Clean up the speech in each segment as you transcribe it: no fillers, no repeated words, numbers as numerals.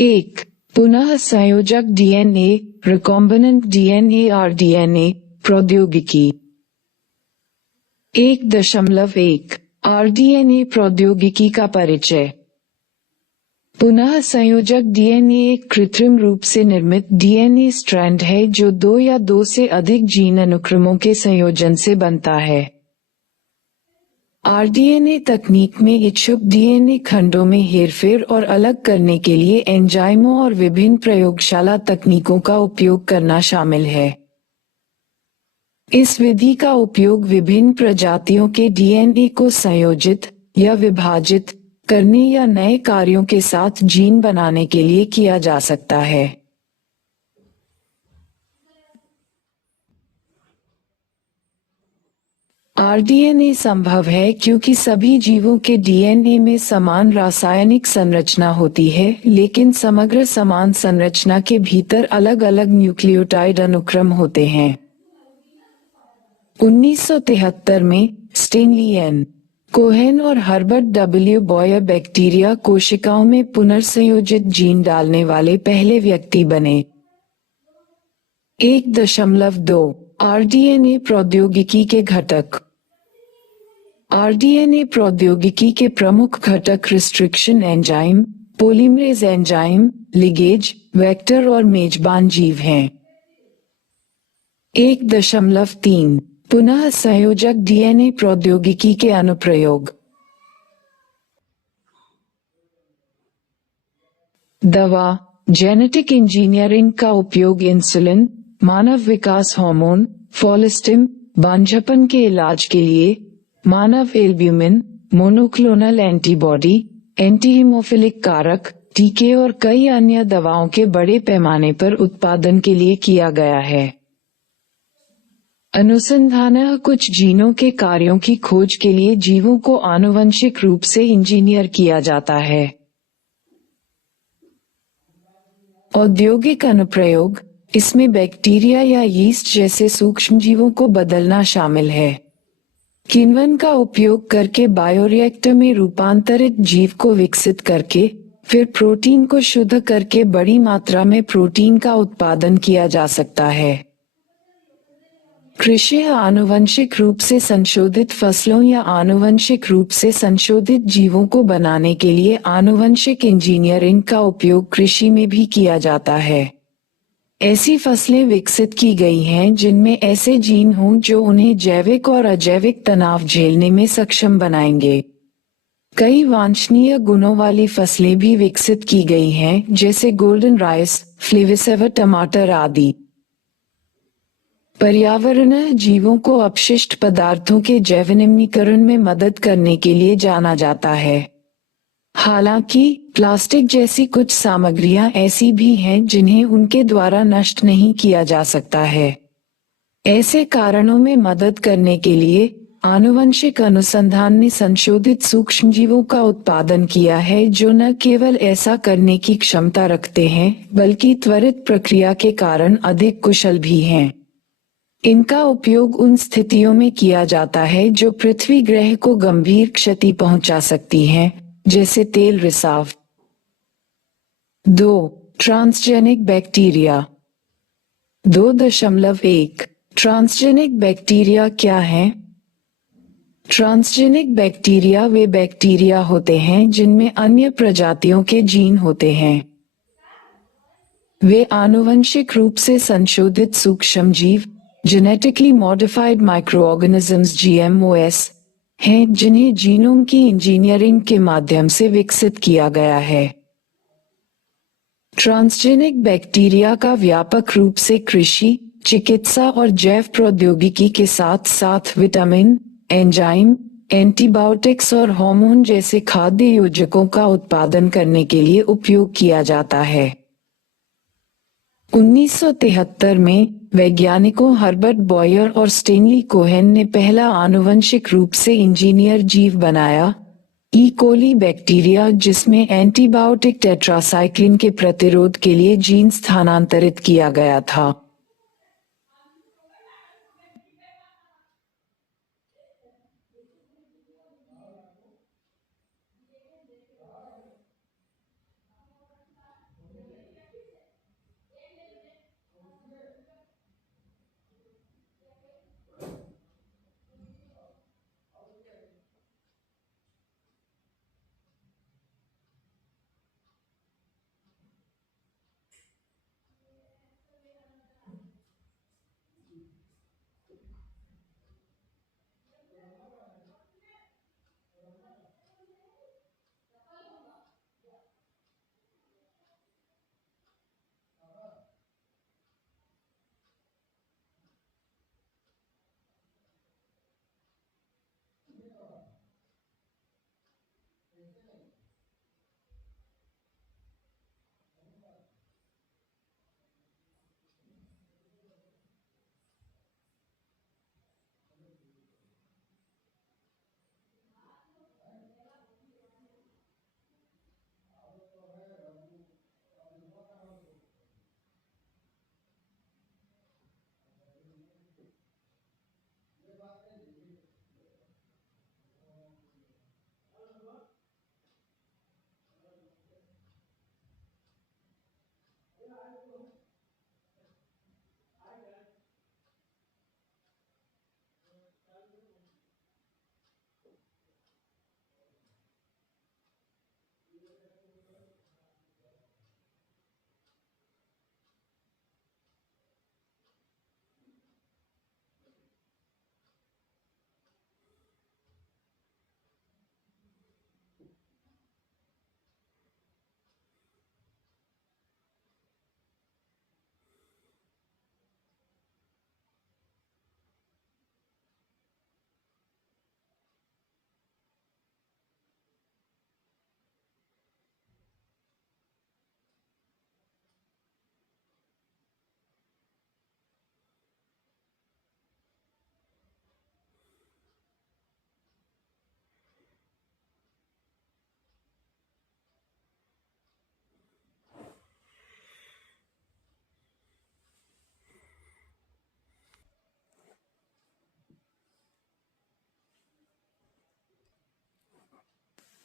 एक, पुनः संयोजक डीएनए, रिकॉम्बिनेंट डीएनए और डीएनए प्रौद्योगिकी। 1.1 आरडीएनए प्रौद्योगिकी का परिचय। पुनः संयोजक डीएनए एक कृत्रिम रूप से निर्मित डीएनए स्ट्रैंड है जो 2 या 2 से अधिक जीन अनुक्रमों के संयोजन से बनता है। आरडीएनए तकनीक में इच्छुक डीएनए खंडों में हेरफेर और अलग करने के लिए एंजाइमों और विभिन्न प्रयोगशाला तकनीकों का उपयोग करना शामिल है। इस विधि का उपयोग विभिन्न प्रजातियों के डीएनए को संयोजित या विभाजित करने या नए कार्यों के साथ जीन बनाने के लिए किया जा सकता है। आरडीएनए संभव है क्योंकि सभी जीवों के डीएनए में समान रासायनिक संरचना होती है, लेकिन समग्र समान संरचना के भीतर अलग-अलग न्यूक्लियोटाइड अनुक्रम होते हैं। 1973 में स्टेनली एन. कोहेन और हर्बर्ट डब्ल्यू. बॉयर बैक्टीरिया कोशिकाओं में पुनर्संयोजित जीन डालने वाले पहले व्यक्ति बने। 1.2 आरडीएनए प्रौद्योगिकी के घटक। आरडीएनए प्रौद्योगिकी के प्रमुख घटक restriction enzyme, polymerase enzyme, ligase, vector और मेजबान जीव हैं। 1.3 पुनः संयोजक डीएनए प्रौद्योगिकी के अनुप्रयोग। दवा, जेनेटिक इंजीनियरिंग का उपयोग इंसुलिन, मानव विकास हार्मोन, फोलिस्टिम, बांझपन के इलाज के लिए, मानव एल्ब्यूमिन, मोनोक्लोनल एंटीबॉडी, एंटीहीमोफिलिक कारक, टीके और कई अन्य दवाओं के बड़े पैमाने पर उत्पादन के लिए किया गया है। अनुसंधान कुछ जीनों के कार्यों की खोज के लिए जीवों को आनुवंशिक रूप से इंजीनियर किया जाता है। औद्योगिक अनुप्रयोग, इसमें बैक्टीरिया या यीस्ट जैसे सूक्ष्मजीवों को बदलना शामिल है। किण्वन का उपयोग करके बायोरिएक्टर में रूपांतरित जीव को विकसित करके, फिर प्रोटीन को शुद्ध करके बड़ी मात्रा में प्रोटीन का उत्पादन किया जा सकता है। कृषि आनुवंशिक रूप से संशोधित फसलों या आनुवंशिक रूप से संशोधित जीवों को बनाने के लिए आनुवंशिक इंजीनियरिंग का उपयोग कृषि में भी किया जाता है। ऐसी फसलें विकसित की गई हैं जिनमें ऐसे जीन हों जो उन्हें जैविक और अजैविक तनाव झेलने में सक्षम बनाएंगे। कई वांछनीय गुणों वाली फसलें भी विकसित की गई हैं, जैसे गोल्डन राइस, फ्लेविसेवर टमाटर आदि। पर्यावरण जीवों को अपशिष्ट पदार्थों के जैवनिम्नीकरण में मदद करने के लिए जाना जाता है। हालांकि प्लास्टिक जैसी कुछ सामग्रियां ऐसी भी हैं जिन्हें उनके द्वारा नष्ट नहीं किया जा सकता है। ऐसे कारणों में मदद करने के लिए आनुवंशिक अनुसंधान ने संशोधित सूक्ष्मजीवों का उत्पादन किया है जो न केवल ऐसा करने की क्षमता रखते हैं, बल्कि त्वरित प्रक्रिया के कारण अधिक कुशल भी हैं। इनका उपयोग उन स्थितियों में किया जाता है जो पृथ्वी ग्रह को गंभीर क्षति पहुंचा सकती हैं, जैसे तेल रिसाव। 2. Transgenic bacteria. 2.1 ट्रांसजेनिक बैक्टीरिया क्या हैं? ट्रांसजेनिक बैक्टीरिया वे बैक्टीरिया होते हैं जिनमें अन्य प्रजातियों के जीन होते हैं। वे आनुवंशिक रूप से संशोधित सूक्ष्मजीव, जेनेटिकली मॉडिफाइड माइक्रोऑर्गेनिजम्स (जीएमओएस) हैं जिन्हें जीनोम की इंजीनियरिंग के माध्यम से विकसित किया गया है। ट्रांसजेनिक बैक्टीरिया का व्यापक रूप से कृषि, चिकित्सा और जैव प्रौद्योगिकी के साथ-साथ विटामिन, एंजाइम, एंटीबायोटिक्स और हार्मोन जैसे खाद्य योजकों का उत्पादन करने के लिए उपयोग किया जाता है। 1973 में वैज्ञानिकों हर्बर्ट बॉयर और स्टेनली कोहेन ने पहला आनुवंशिक रूप से इंजीनियर जीव बनाया, ई. कोली बैक्टीरिया, जिसमें एंटीबायोटिक टेट्रासाइक्लिन के प्रतिरोध के लिए जीन स्थानांतरित किया गया था।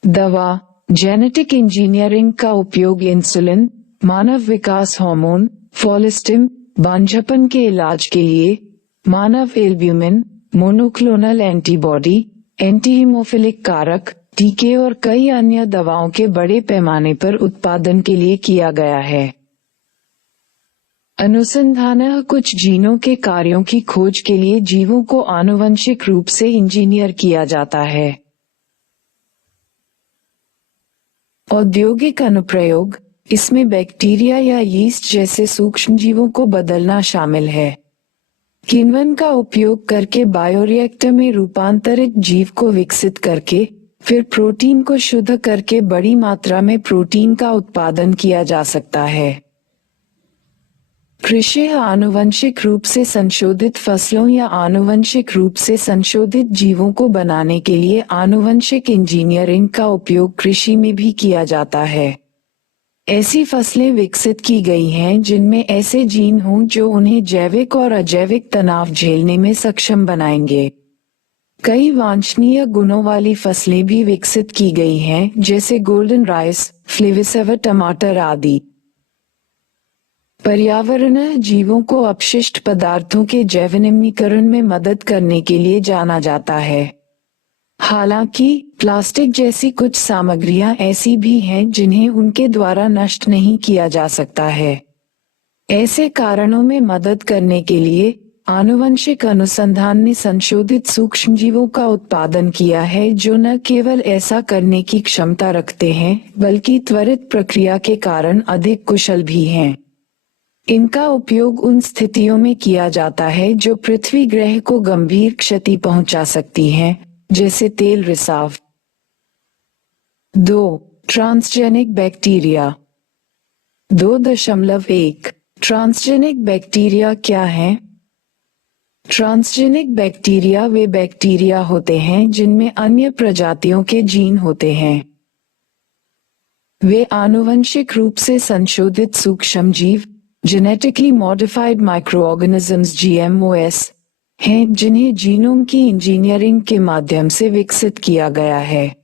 दवा, जेनेटिक इंजीनियरिंग का उपयोग इंसुलिन, मानव विकास हार्मोन, फोलिस्टिम, बांझपन के इलाज के लिए, मानव एल्ब्यूमिन, मोनोक्लोनल एंटीबॉडी, एंटीहीमोफिलिक कारक, टीके और कई अन्य दवाओं के बड़े पैमाने पर उत्पादन के लिए किया गया है। अनुसंधान कुछ जीनों के कार्यों की खोज के लिए जीवों को आनुवंशिक रूप से इंजीनियर किया जाता है। औद्योगिक अनुप्रयोग, इसमें बैक्टीरिया या यीस्ट जैसे सूक्ष्मजीवों को बदलना शामिल है। किण्वन का उपयोग करके बायोरिएक्टर में रूपांतरित जीव को विकसित करके फिर प्रोटीन को शुद्ध करके बड़ी मात्रा में प्रोटीन का उत्पादन किया जा सकता है। कृषि आनुवंशिक रूप से संशोधित फसलों या आनुवंशिक रूप से संशोधित जीवों को बनाने के लिए आनुवंशिक इंजीनियरिंग का उपयोग कृषि में भी किया जाता है। ऐसी फसलें विकसित की गई हैं जिनमें ऐसे जीन हों जो उन्हें जैविक और अजैविक तनाव झेलने में सक्षम बनाएंगे। कई वांछनीय गुणों वाली फसलें भी विकसित की गई हैं जैसे गोल्डन राइस, फ्लेविसेवर टमाटर आदि। पर्यावरण जीवों को अपशिष्ट पदार्थों के जैवनिम्नीकरण में मदद करने के लिए जाना जाता है। हालांकि प्लास्टिक जैसी कुछ सामग्रियां ऐसी भी हैं जिन्हें उनके द्वारा नष्ट नहीं किया जा सकता है। ऐसे कारणों में मदद करने के लिए आनुवंशिक अनुसंधान ने संशोधित सूक्ष्मजीवों का उत्पादन किया है जो न केवल ऐसा करने की क्षमता रखते हैं बल्कि त्वरित प्रक्रिया के कारण अधिक कुशल भी हैं। इनका उपयोग उन स्थितियों में किया जाता है जो पृथ्वी ग्रह को गंभीर क्षति पहुंचा सकती हैं, जैसे तेल रिसाव। 2. Transgenic bacteria. 2.1 ट्रांसजेनिक बैक्टीरिया क्या है? ट्रांसजेनिक बैक्टीरिया वे बैक्टीरिया होते हैं जिनमें अन्य प्रजातियों के जीन होते हैं। वे आनुवंशिक रूप से संशोधित सूक्ष्मजीव, जेनेटिकली मॉडिफाइड माइक्रोऑर्गेनिजम्स (GMOs) हैं जिन्हें जीनोम की इंजीनियरिंग के माध्यम से विकसित किया गया है।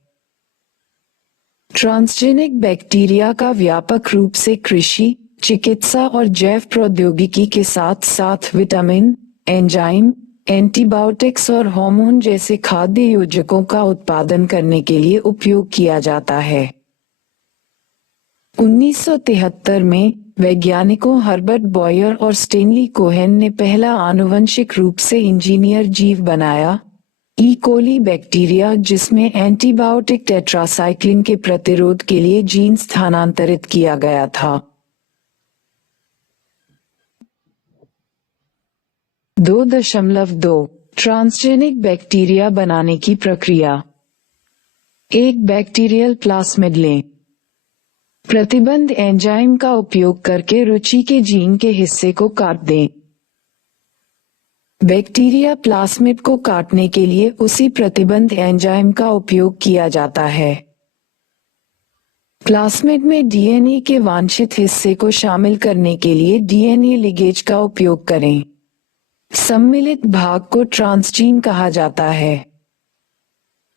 ट्रांसजेनिक बैक्टीरिया का व्यापक रूप से कृषि, चिकित्सा और जैव प्रौद्योगिकी के साथ साथ विटामिन, एंजाइम, एंटीबायोटिक्स और हार्मोन जैसे खाद्य योजकों का उत्पादन करने के लिए उपयोग किया जाता है। 1973 में वैज्ञानिकों हर्बर्ट बॉयर और स्टेनली कोहेन ने पहला आनुवंशिक रूप से इंजीनियर जीव बनाया, ई कोली बैक्टीरिया, जिसमें एंटीबायोटिक टेट्रासाइक्लिन के प्रतिरोध के लिए जीन स्थानांतरित किया गया था। 2.2 ट्रांसजेनिक बैक्टीरिया बनाने की प्रक्रिया। एक बैक्टीरियल प्लास्मिड लें। प्रतिबंध एंजाइम का उपयोग करके रुचि के जीन के हिस्से को काट दें। बैक्टीरिया प्लास्मिड को काटने के लिए उसी प्रतिबंध एंजाइम का उपयोग किया जाता है। प्लास्मिड में डीएनए के वांछित हिस्से को शामिल करने के लिए डीएनए लिगेज का उपयोग करें। सम्मिलित भाग को ट्रांसजीन कहा जाता है।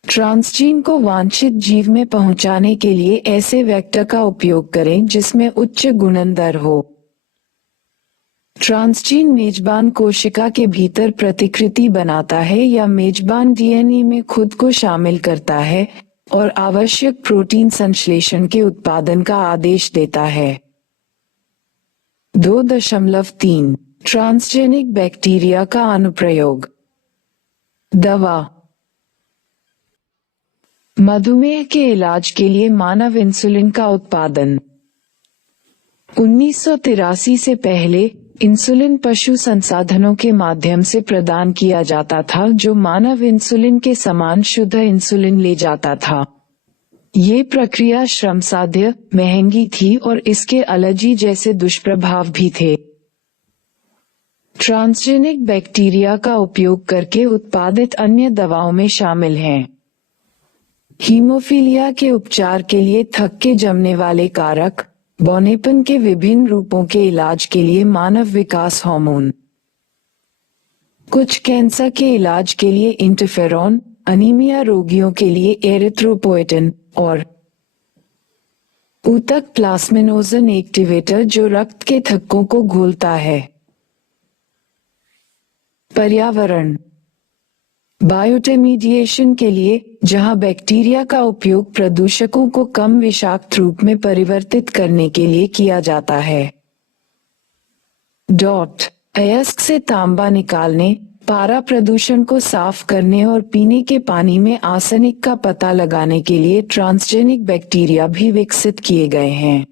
ट्रांसजीन को वांछित जीव में पहुंचाने के लिए ऐसे वेक्टर का उपयोग करें जिसमें उच्च गुणन दर हो। ट्रांसजीन मेजबान कोशिका के भीतर प्रतिकृति बनाता है या मेजबान डीएनए में खुद को शामिल करता है और आवश्यक प्रोटीन संश्लेषण के उत्पादन का आदेश देता है। 2.3 ट्रांसजेनिक बैक्टीरिया का अनुप्रयोग। दवा। मधुमेह के इलाज के लिए मानव इंसुलिन का उत्पादन। 1983 से पहले इंसुलिन पशु संसाधनों के माध्यम से प्रदान किया जाता था जो मानव इंसुलिन के समान शुद्ध इंसुलिन ले जाता था। ये प्रक्रिया श्रमसाध्य, महंगी थी और इसके एलर्जी जैसे दुष्प्रभाव भी थे। ट्रांसजेनिक बैक्टीरिया का उपयोग करके उत्पादित अन्य दवाओं में शामिल हैं हीमोफीलिया के उपचार के लिए थक्के जमने वाले कारक, बौनेपन के विभिन्न रूपों के इलाज के लिए मानव विकास हार्मोन, कुछ कैंसर के इलाज के लिए इंटरफेरॉन, अनीमिया रोगियों के लिए एरिथ्रोपोएटिन, और ऊतक प्लास्मिनोजन एक्टिवेटर जो रक्त के थक्कों को घोलता है। पर्यावरण बायोटेमीडिएशन के लिए, जहां बैक्टीरिया का उपयोग प्रदूषकों को कम विषाक्त रूप में परिवर्तित करने के लिए किया जाता है। अयस्क से तांबा निकालने, पारा प्रदूषण को साफ करने और पीने के पानी में आर्सेनिक का पता लगाने के लिए ट्रांसजेनिक बैक्टीरिया भी विकसित किए गए हैं।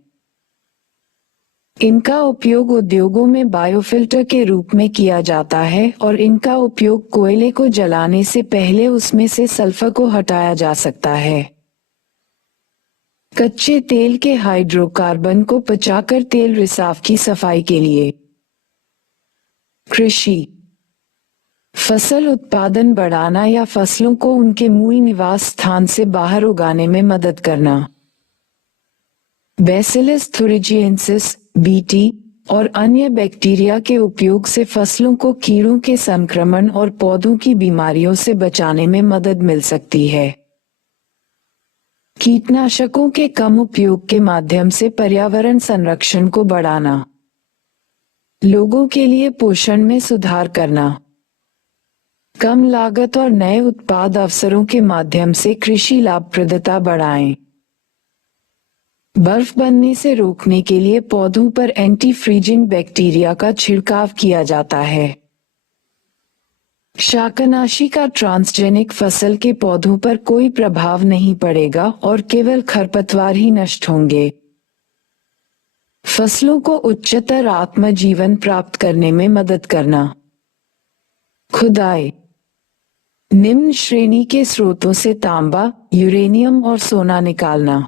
इनका उपयोग उद्योगों में बायोफिल्टर के रूप में किया जाता है और इनका उपयोग कोयले को जलाने से पहले उसमें से सल्फर को हटाया जा सकता है। कच्चे तेल के हाइड्रोकार्बन को पचाकर तेल रिसाव की सफाई के लिए। कृषि फसल उत्पादन बढ़ाना या फसलों को उनके मूल निवास स्थान से बाहर उगाने में मदद करना। बैसिलस थुरिजिएंसिस बीटी और अन्य बैक्टीरिया के उपयोग से फसलों को कीड़ों के संक्रमण और पौधों की बीमारियों से बचाने में मदद मिल सकती है। कीटनाशकों के कम उपयोग के माध्यम से पर्यावरण संरक्षण को बढ़ाना। लोगों के लिए पोषण में सुधार करना। कम लागत और नए उत्पाद अवसरों के माध्यम से कृषि लाभप्रदता बढ़ाएं। बर्फ बनने से रोकने के लिए पौधों पर एंटी फ्रीजिंग बैक्टीरिया का छिड़काव किया जाता है। शाकनाशी का ट्रांसजेनिक फसल के पौधों पर कोई प्रभाव नहीं पड़ेगा और केवल खरपतवार ही नष्ट होंगे। फसलों को उच्चतर आत्मजीवन प्राप्त करने में मदद करना। खुदाई निम्न श्रेणी के स्रोतों से तांबा, यूरेनियम और सोना निकालना।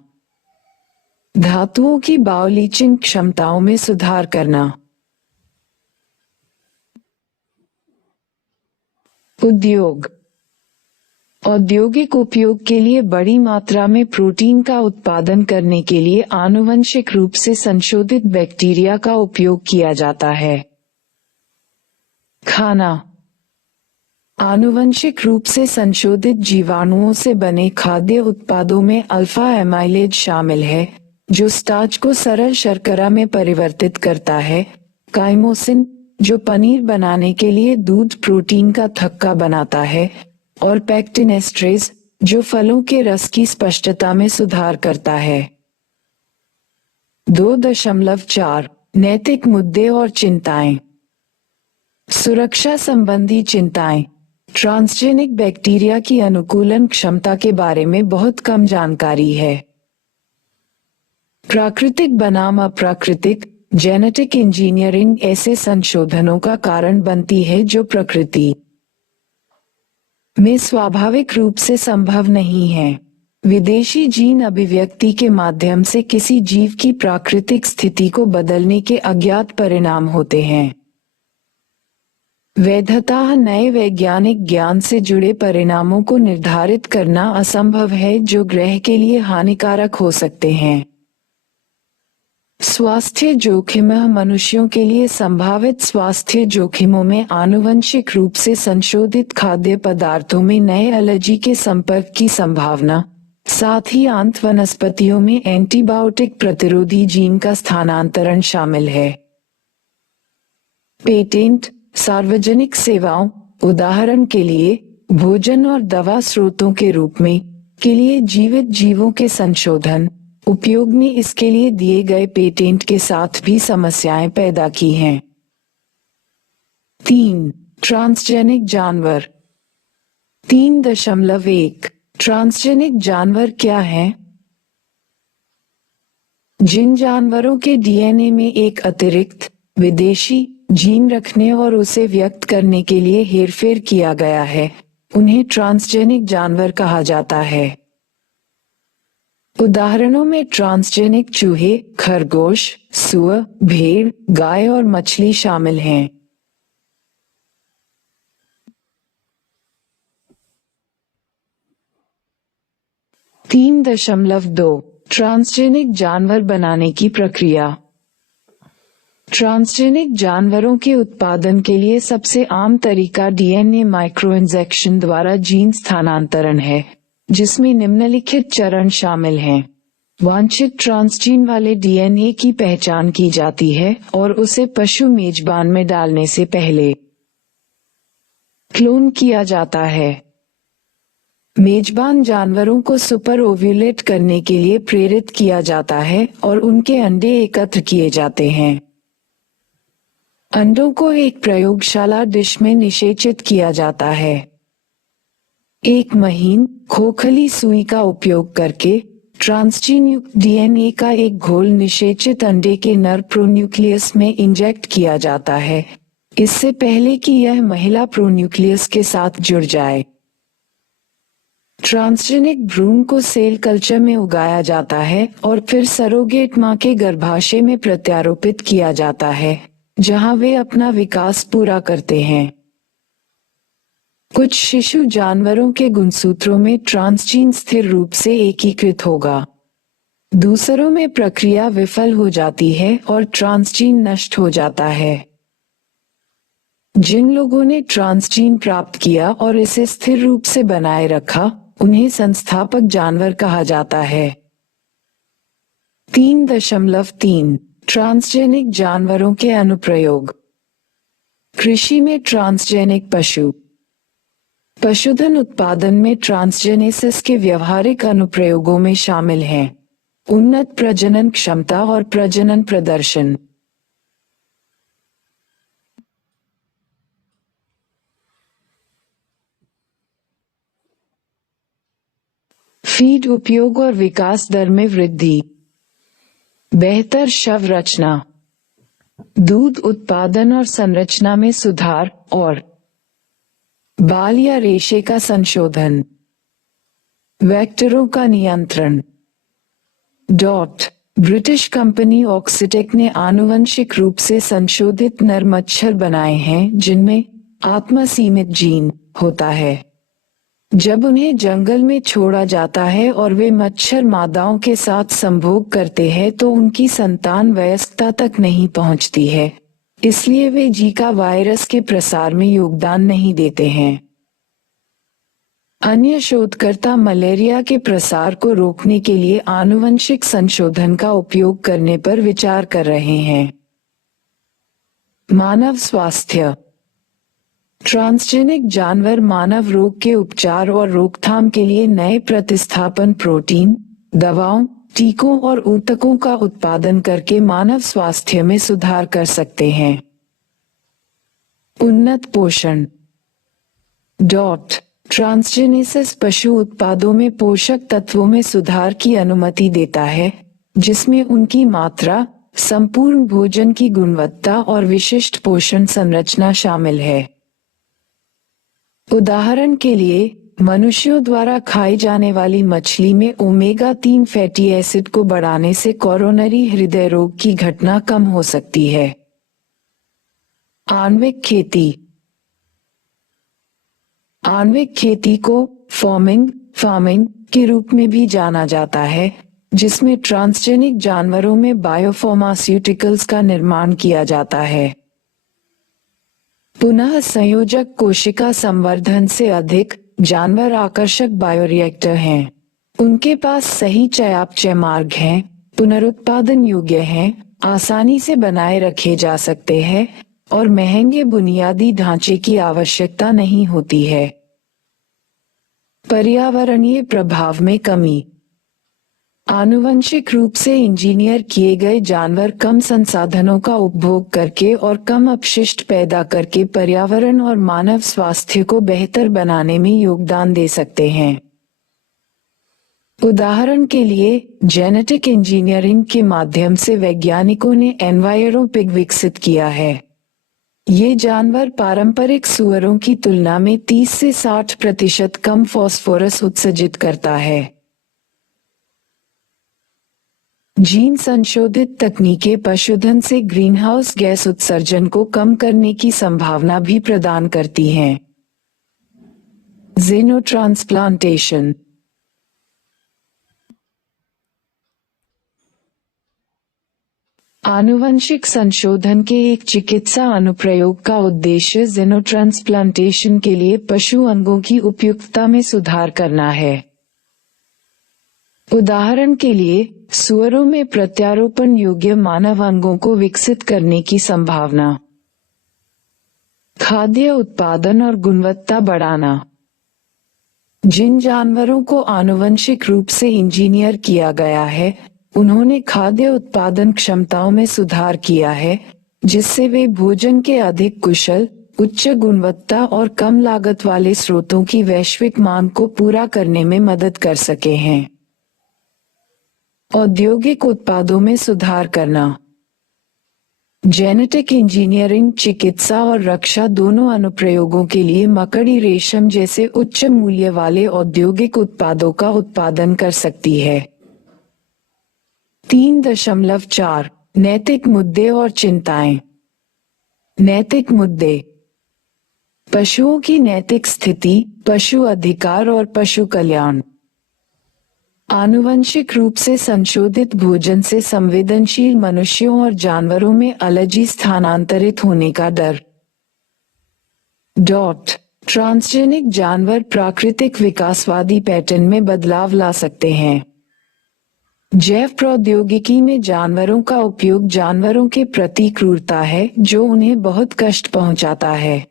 धातुओं की बायोलीचिंग क्षमताओं में सुधार करना। उद्योग औद्योगिक उपयोग के लिए बड़ी मात्रा में प्रोटीन का उत्पादन करने के लिए आनुवंशिक रूप से संशोधित बैक्टीरिया का उपयोग किया जाता है। खाना आनुवंशिक रूप से संशोधित जीवाणुओं से बने खाद्य उत्पादों में अल्फा एमाइलेज शामिल है, जो स्टार्च को सरल शर्करा में परिवर्तित करता है, काइमोसिन, जो पनीर बनाने के लिए दूध प्रोटीन का थक्का बनाता है, और पैक्टिन एस्ट्रेज, जो फलों के रस की स्पष्टता में सुधार करता है। 2.4 नैतिक मुद्दे और चिंताएं। सुरक्षा संबंधी चिंताएं। ट्रांसजेनिक बैक्टीरिया की अनुकूलन क्षमता के बारे में बहुत कम जानकारी है। प्राकृतिक बनाम अप्राकृतिक जेनेटिक इंजीनियरिंग ऐसे संशोधनों का कारण बनती है जो प्रकृति में स्वाभाविक रूप से संभव नहीं है। विदेशी जीन अभिव्यक्ति के माध्यम से किसी जीव की प्राकृतिक स्थिति को बदलने के अज्ञात परिणाम होते हैं। वैधता नए वैज्ञानिक ज्ञान से जुड़े परिणामों को निर्धारित करना असंभव है जो ग्रह के लिए हानिकारक हो सकते हैं। स्वास्थ्य जोखिम मनुष्यों के लिए संभावित स्वास्थ्य जोखिमों में आनुवंशिक रूप से संशोधित खाद्य पदार्थों में नए एलर्जी के संपर्क की संभावना, साथ ही आंत वनस्पतियों में एंटीबायोटिक प्रतिरोधी जीन का स्थानांतरण शामिल है। पेटेंट सार्वजनिक सेवाओं, उदाहरण के लिए भोजन और दवा स्रोतों के रूप में के लिए जीवित जीवों के संशोधन उपयोग ने इसके लिए दिए गए पेटेंट के साथ भी समस्याएं पैदा की हैं। 3. ट्रांसजेनिक जानवर। 3.1 ट्रांसजेनिक जानवर क्या हैं? जिन जानवरों के डीएनए में एक अतिरिक्त विदेशी जीन रखने और उसे व्यक्त करने के लिए हेरफेर किया गया है, उन्हें ट्रांसजेनिक जानवर कहा जाता है। उदाहरणों में ट्रांसजेनिक चूहे, खरगोश, सूअर, भेड़, गाय और मछली शामिल हैं। तीन दशमलव 2 ट्रांसजेनिक जानवर बनाने की प्रक्रिया। ट्रांसजेनिक जानवरों के उत्पादन के लिए सबसे आम तरीका डीएनए माइक्रोइंजेक्शन द्वारा जीन स्थानांतरण है, जिसमें निम्नलिखित चरण शामिल हैं। वांछित ट्रांसजीन वाले डीएनए की पहचान की जाती है और उसे पशु मेजबान में डालने से पहले क्लोन किया जाता है। मेजबान जानवरों को सुपर ओव्यूलेट करने के लिए प्रेरित किया जाता है और उनके अंडे एकत्र किए जाते हैं। अंडों को एक प्रयोगशाला डिश में निषेचित किया जाता है। एक महीन, खोखली सुई का उपयोग करके ट्रांसजीन युक्त डीएनए का एक घोल निषेचित अंडे के नर प्रोन्यूक्लियस में इंजेक्ट किया जाता है, इससे पहले कि यह महिला प्रोन्यूक्लियस के साथ जुड़ जाए। ट्रांसजेनिक भ्रूण को सेल कल्चर में उगाया जाता है और फिर सरोगेट मां के गर्भाशय में प्रत्यारोपित किया जाता है, जहां वे अपना विकास पूरा करते हैं। कुछ शिशु जानवरों के गुणसूत्रों में ट्रांसजीन स्थिर रूप से एकीकृत होगा। दूसरों में प्रक्रिया विफल हो जाती है और ट्रांसजीन नष्ट हो जाता है। जिन लोगों ने ट्रांसजीन प्राप्त किया और इसे स्थिर रूप से बनाए रखा, उन्हें संस्थापक जानवर कहा जाता है। 3.3 ट्रांसजेनिक जानवरों के अनुप्रयोग। कृषि में ट्रांसजेनिक पशु। पशुधन उत्पादन में ट्रांसजेनेसिस के व्यवहारिक अनुप्रयोगों में शामिल हैं उन्नत प्रजनन क्षमता और प्रजनन प्रदर्शन। फीड उपयोग और विकास दर में वृद्धि। बेहतर शव रचना, दूध उत्पादन और संरचना में सुधार और बाल या रेशे का संशोधन। वेक्टरों का नियंत्रण। ब्रिटिश कंपनी ऑक्सीटेक ने आनुवंशिक रूप से संशोधित नर मच्छर बनाए हैं जिनमें आत्म सीमित जीन होता है। जब उन्हें जंगल में छोड़ा जाता है और वे मच्छर मादाओं के साथ संभोग करते हैं तो उनकी संतान वयस्कता तक नहीं पहुंचती है, इसलिए वे जीका वायरस के प्रसार में योगदान नहीं देते हैं। अन्य शोधकर्ता मलेरिया के प्रसार को रोकने के लिए आनुवंशिक संशोधन का उपयोग करने पर विचार कर रहे हैं। मानव स्वास्थ्य। ट्रांसजेनिक जानवर मानव रोग के उपचार और रोकथाम के लिए नए प्रतिस्थापन प्रोटीन, दवाओं, टीकों और ऊतकों का उत्पादन करके मानव स्वास्थ्य में सुधार कर सकते हैं। उन्नत पोषण। ट्रांसजेनेसिस पशु उत्पादों में पोषक तत्वों में सुधार की अनुमति देता है, जिसमें उनकी मात्रा, संपूर्ण भोजन की गुणवत्ता और विशिष्ट पोषण संरचना शामिल है। उदाहरण के लिए, मनुष्यों द्वारा खाई जाने वाली मछली में ओमेगा-3 फैटी एसिड को बढ़ाने से कोरोनरी हृदय रोग की घटना कम हो सकती है। आणविक खेती। आणविक खेती को फार्मिंग के रूप में भी जाना जाता है, जिसमें ट्रांसजेनिक जानवरों में बायोफार्मास्यूटिकल्स का निर्माण किया जाता है। पुनः संयोजक कोशिका संवर्धन से अधिक, जानवर आकर्षक बायोरिएक्टर हैं। उनके पास सही चयापचय मार्ग हैं, पुनरुत्पादन योग्य हैं, आसानी से बनाए रखे जा सकते हैं और महंगे बुनियादी ढांचे की आवश्यकता नहीं होती है। पर्यावरणीय प्रभाव में कमी। आनुवंशिक रूप से इंजीनियर किए गए जानवर कम संसाधनों का उपभोग करके और कम अपशिष्ट पैदा करके पर्यावरण और मानव स्वास्थ्य को बेहतर बनाने में योगदान दे सकते हैं। उदाहरण के लिए, जेनेटिक इंजीनियरिंग के माध्यम से वैज्ञानिकों ने एनवायरो पिग विकसित किया है। ये जानवर पारंपरिक सूअरों की तुलना में 30 से 60% कम फास्फोरस उत्सर्जित करता है। जीन संशोधित तकनीकें पशुधन से ग्रीनहाउस गैस उत्सर्जन को कम करने की संभावना भी प्रदान करती हैं। जेनोट्रांसप्लांटेशन। आनुवंशिक संशोधन के एक चिकित्सा अनुप्रयोग का उद्देश्य जेनोट्रांसप्लांटेशन के लिए पशु अंगों की उपयुक्तता में सुधार करना है। उदाहरण के लिए सुअरों में प्रत्यारोपण योग्य मानव अंगों को विकसित करने की संभावना। खाद्य उत्पादन और गुणवत्ता बढ़ाना। जिन जानवरों को आनुवंशिक रूप से इंजीनियर किया गया है, उन्होंने खाद्य उत्पादन क्षमताओं में सुधार किया है, जिससे वे भोजन के अधिक कुशल, उच्च गुणवत्ता और कम लागत वाले स्रोतों की वैश्विक मांग को पूरा करने में मदद कर सके हैं। औद्योगिक उत्पादों में सुधार करना। जेनेटिक इंजीनियरिंग चिकित्सा और रक्षा दोनों अनुप्रयोगों के लिए मकड़ी रेशम जैसे उच्च मूल्य वाले औद्योगिक उत्पादों का उत्पादन कर सकती है। 3.4 नैतिक मुद्दे और चिंताएं। नैतिक मुद्दे। पशुओं की नैतिक स्थिति, पशु अधिकार और पशु कल्याण। आनुवंशिक रूप से संशोधित भोजन से संवेदनशील मनुष्यों और जानवरों में एलर्जी स्थानांतरित होने का डर। ट्रांसजेनिक जानवर प्राकृतिक विकासवादी पैटर्न में बदलाव ला सकते हैं। जैव प्रौद्योगिकी में जानवरों का उपयोग जानवरों के प्रति क्रूरता है जो उन्हें बहुत कष्ट पहुंचाता है।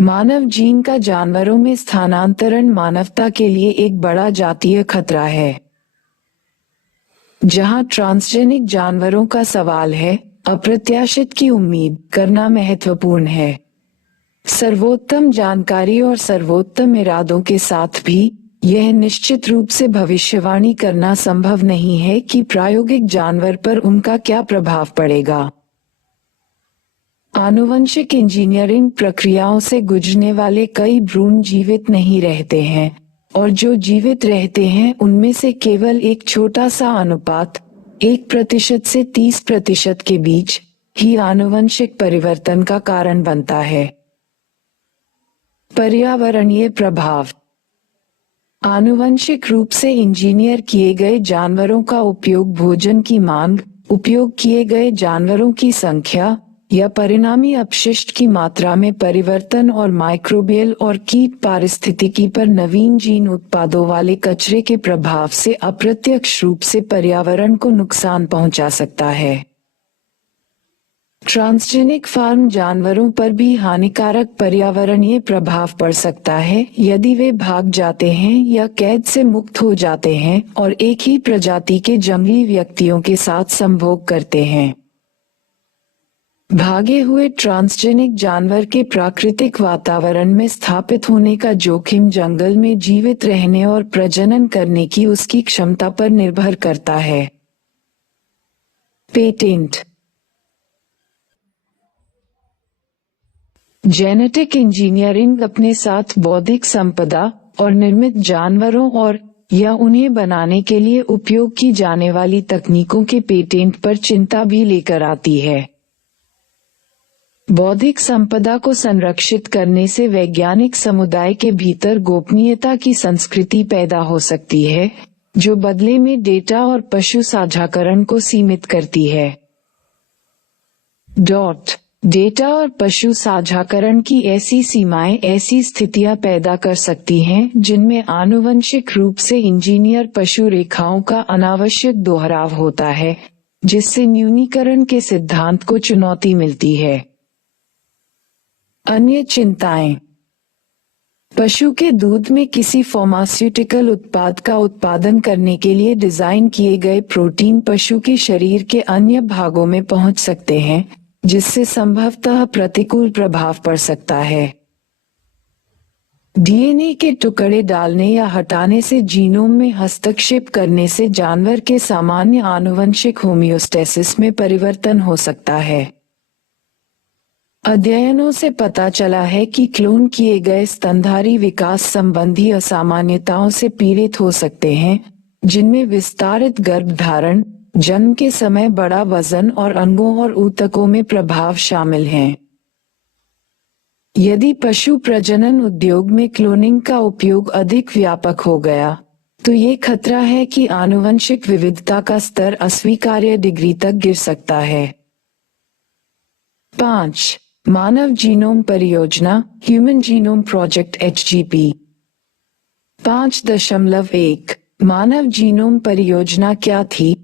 मानव जीन का जानवरों में स्थानांतरण मानवता के लिए एक बड़ा जातीय खतरा है। जहां ट्रांसजेनिक जानवरों का सवाल है, अप्रत्याशित की उम्मीद करना महत्वपूर्ण है। सर्वोत्तम जानकारी और सर्वोत्तम इरादों के साथ भी यह निश्चित रूप से भविष्यवाणी करना संभव नहीं है कि प्रायोगिक जानवर पर उनका क्या प्रभाव पड़ेगा। आनुवंशिक इंजीनियरिंग प्रक्रियाओं से गुजरने वाले कई भ्रूण जीवित नहीं रहते हैं, और जो जीवित रहते हैं उनमें से केवल एक छोटा सा अनुपात 1% से 30% के बीच ही आनुवंशिक परिवर्तन का कारण बनता है। पर्यावरणीय प्रभाव। आनुवंशिक रूप से इंजीनियर किए गए जानवरों का उपयोग भोजन की मांग, उपयोग किए गए जानवरों की संख्या या परिणामी अपशिष्ट की मात्रा में परिवर्तन और माइक्रोबियल और कीट पारिस्थितिकी पर नवीन जीन उत्पादों वाले कचरे के प्रभाव से अप्रत्यक्ष रूप से पर्यावरण को नुकसान पहुंचा सकता है। ट्रांसजेनिक फार्म जानवरों पर भी हानिकारक पर्यावरणीय प्रभाव पड़ सकता है यदि वे भाग जाते हैं या कैद से मुक्त हो जाते हैं और एक ही प्रजाति के जंगली व्यक्तियों के साथ संभोग करते हैं। भागे हुए ट्रांसजेनिक जानवर के प्राकृतिक वातावरण में स्थापित होने का जोखिम जंगल में जीवित रहने और प्रजनन करने की उसकी क्षमता पर निर्भर करता है। पेटेंट। जेनेटिक इंजीनियरिंग अपने साथ बौद्धिक संपदा और निर्मित जानवरों और या उन्हें बनाने के लिए उपयोग की जाने वाली तकनीकों के पेटेंट पर चिंता भी लेकर आती है। बौद्धिक संपदा को संरक्षित करने से वैज्ञानिक समुदाय के भीतर गोपनीयता की संस्कृति पैदा हो सकती है, जो बदले में डेटा और पशु साझाकरण को सीमित करती है। डेटा और पशु साझाकरण की ऐसी सीमाएं ऐसी स्थितियां पैदा कर सकती हैं जिनमें आनुवंशिक रूप से इंजीनियर पशु रेखाओं का अनावश्यक दोहराव होता है, जिससे न्यूनीकरण के सिद्धांत को चुनौती मिलती है। अन्य चिंताएं। पशु के दूध में किसी फार्मास्यूटिकल उत्पाद का उत्पादन करने के लिए डिजाइन किए गए प्रोटीन पशु के शरीर के अन्य भागों में पहुंच सकते हैं, जिससे संभवतः प्रतिकूल प्रभाव पड़ सकता है। डीएनए के टुकड़े डालने या हटाने से जीनोम में हस्तक्षेप करने से जानवर के सामान्य आनुवंशिक होमियोस्टेसिस में परिवर्तन हो सकता है। अध्ययनों से पता चला है कि क्लोन किए गए स्तनधारी विकास संबंधी असामान्यताओं से पीड़ित हो सकते हैं, जिनमें विस्तारित गर्भधारण, जन्म के समय बड़ा वजन और अंगों और ऊतकों में प्रभाव शामिल हैं। यदि पशु प्रजनन उद्योग में क्लोनिंग का उपयोग अधिक व्यापक हो गया, तो ये खतरा है कि आनुवंशिक विविधता का स्तर अस्वीकार्य डिग्री तक गिर सकता है। 5. मानव जीनोम परियोजना, ह्यूमन जीनोम प्रोजेक्ट HGP। 5.1 मानव जीनोम परियोजना क्या थी?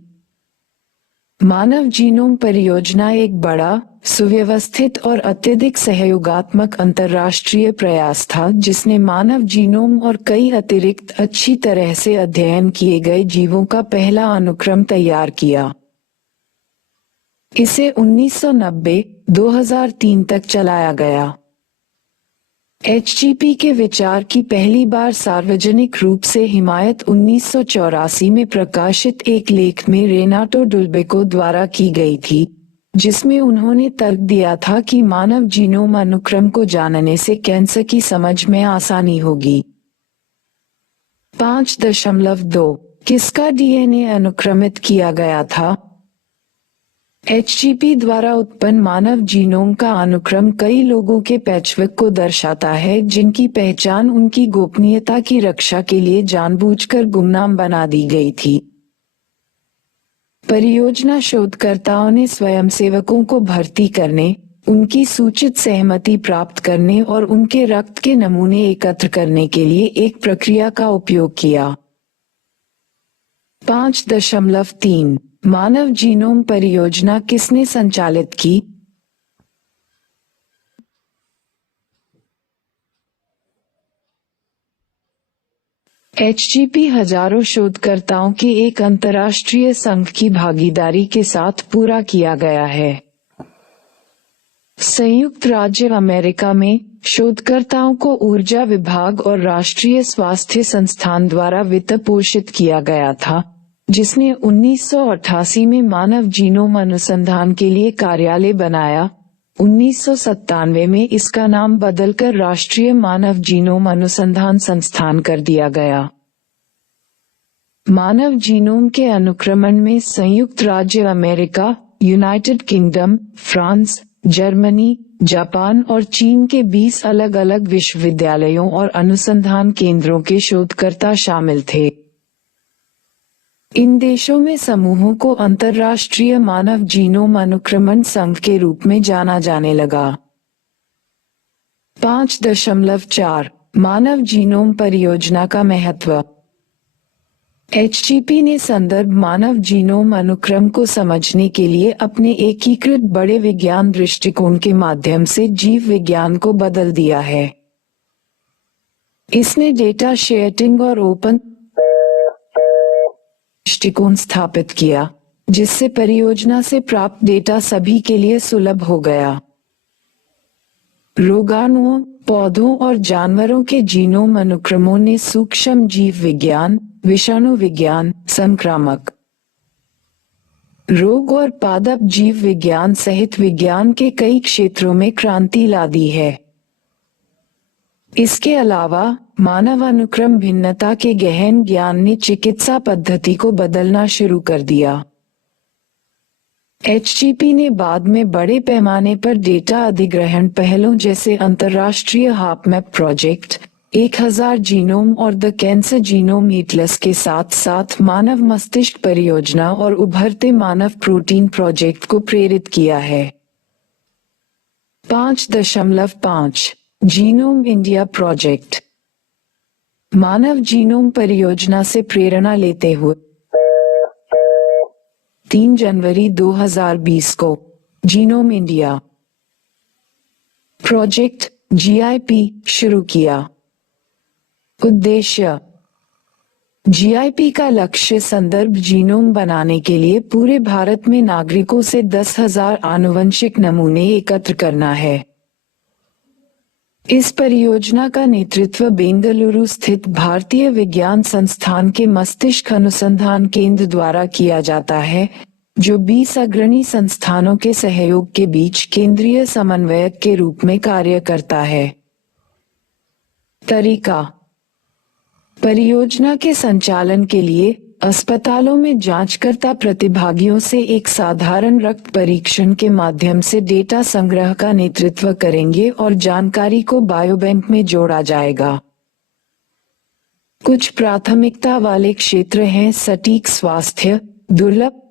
मानव जीनोम परियोजना एक बड़ा, सुव्यवस्थित और अत्यधिक सहयोगात्मक अंतर्राष्ट्रीय प्रयास था जिसने मानव जीनोम और कई अतिरिक्त अच्छी तरह से अध्ययन किए गए जीवों का पहला अनुक्रम तैयार किया। इसे 1990-2003 तक चलाया गया। एचजीपी के विचार की पहली बार सार्वजनिक रूप से हिमायत 1984 में प्रकाशित एक लेख में रेनाटो डुल्बेको द्वारा की गई थी, जिसमें उन्होंने तर्क दिया था कि मानव जीनोम अनुक्रम को जानने से कैंसर की समझ में आसानी होगी। 5.2 किसका डीएनए अनुक्रमित किया गया था? एचजीपी द्वारा उत्पन्न मानव जीनोम का अनुक्रम कई लोगों के पैचवर्क को दर्शाता है जिनकी पहचान उनकी गोपनीयता की रक्षा के लिए जानबूझकर गुमनाम बना दी गई थी। परियोजना शोधकर्ताओं ने स्वयंसेवकों को भर्ती करने, उनकी सूचित सहमति प्राप्त करने और उनके रक्त के नमूने एकत्र करने के लिए एक प्रक्रिया का उपयोग किया। 5.3 मानव जीनोम परियोजना किसने संचालित की? एचजीपी हजारों शोधकर्ताओं के एक अंतर्राष्ट्रीय संघ की भागीदारी के साथ पूरा किया गया है। संयुक्त राज्य अमेरिका में शोधकर्ताओं को ऊर्जा विभाग और राष्ट्रीय स्वास्थ्य संस्थान द्वारा वित्त पोषित किया गया था, जिसने 1988 में मानव जीनोम अनुसंधान के लिए कार्यालय बनाया। 1997 में इसका नाम बदलकर राष्ट्रीय मानव जीनोम अनुसंधान संस्थान कर दिया गया। मानव जीनोम के अनुक्रमण में संयुक्त राज्य America, United kingdom, France, Germany, Japan और चीन के 20 अलग-अलग विश्वविद्यालयों और अनुसंधान केंद्रों के शोधकर्ता शामिल थे। इन देशों में समूहों को अंतर्राष्ट्रीय मानव जीनोम अनुक्रमण संघ के रूप में जाना जाने लगा। 5.4 मानव जीनोम परियोजना का महत्व। एचजीपी ने संदर्भ मानव जीनोम अनुक्रम को समझने के लिए अपने एकीकृत बड़े विज्ञान दृष्टिकोण के माध्यम से जीव विज्ञान को बदल दिया है। इसने डेटा शेयरिंग और ओपन दृष्टिकोण स्थापित किया, जिससे परियोजना से प्राप्त डेटा सभी के लिए सुलभ हो गया। रोगाणुओं, पौधों और जानवरों के जीनोम अनुक्रमों ने सूक्ष्म जीव विज्ञान, विषाणु विज्ञान, संक्रामक रोग और पादप जीव विज्ञान सहित विज्ञान के कई क्षेत्रों में क्रांति ला दी है। इसके अलावा मानव अनुक्रम भिन्नता के गहन ज्ञान ने चिकित्सा पद्धति को बदलना शुरू कर दिया। एचजीपी ने बाद में बड़े पैमाने पर डेटा अधिग्रहण पहलों जैसे अंतर्राष्ट्रीय हापमैप प्रोजेक्ट, 1000 जीनोम और द कैंसर जीनोम एटलस के साथ साथ मानव मस्तिष्क परियोजना और उभरते मानव प्रोटीन प्रोजेक्ट को प्रेरित किया है। 5.5 जीनोम इंडिया प्रोजेक्ट। मानव जीनोम परियोजना से प्रेरणा लेते हुए 3 जनवरी 2020 को जीनोम इंडिया प्रोजेक्ट जीआईपी शुरू किया। उद्देश्य: जीआईपी का लक्ष्य संदर्भ जीनोम बनाने के लिए पूरे भारत में नागरिकों से 10,000 आनुवंशिक नमूने एकत्र करना है। इस परियोजना का नेतृत्व बेंगलुरु स्थित भारतीय विज्ञान संस्थान के मस्तिष्क अनुसंधान केंद्र द्वारा किया जाता है, जो 20 अग्रणी संस्थानों के सहयोग के बीच केंद्रीय समन्वयक के रूप में कार्य करता है। तरीका: परियोजना के संचालन के लिए अस्पतालों में जांचकर्ता प्रतिभागियों से एक साधारण रक्त परीक्षण के माध्यम से डेटा संग्रह का नेतृत्व करेंगे और जानकारी को बायोबैंक में जोड़ा जाएगा। कुछ प्राथमिकता वाले क्षेत्र हैं: सटीक स्वास्थ्य, दुर्लभ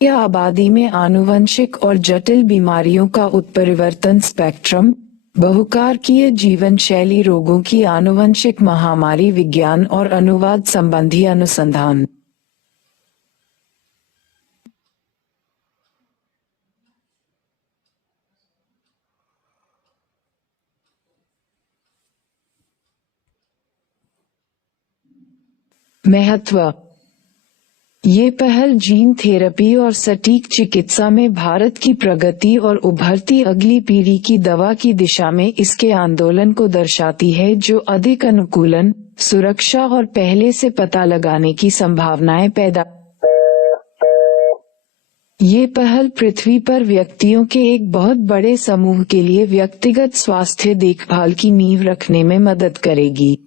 या आबादी में आनुवंशिक और जटिल बीमारियों का उत्परिवर्तन स्पेक्ट्रम, बहुकारकीय जीवन शैली रोगों की आनुवंशिक महामारी विज्ञान और अनुवाद संबंधी अनुसंधान। महत्व। ये पहल जीन थेरेपी और सटीक चिकित्सा में भारत की प्रगति और उभरती अगली पीढ़ी की दवा की दिशा में इसके आंदोलन को दर्शाती है, जो अधिक अनुकूलन, सुरक्षा और पहले से पता लगाने की संभावनाएं पैदा। ये पहल पृथ्वी पर व्यक्तियों के एक बहुत बड़े समूह के लिए व्यक्तिगत स्वास्थ्य देखभाल की नींव रखने में मदद करेगी।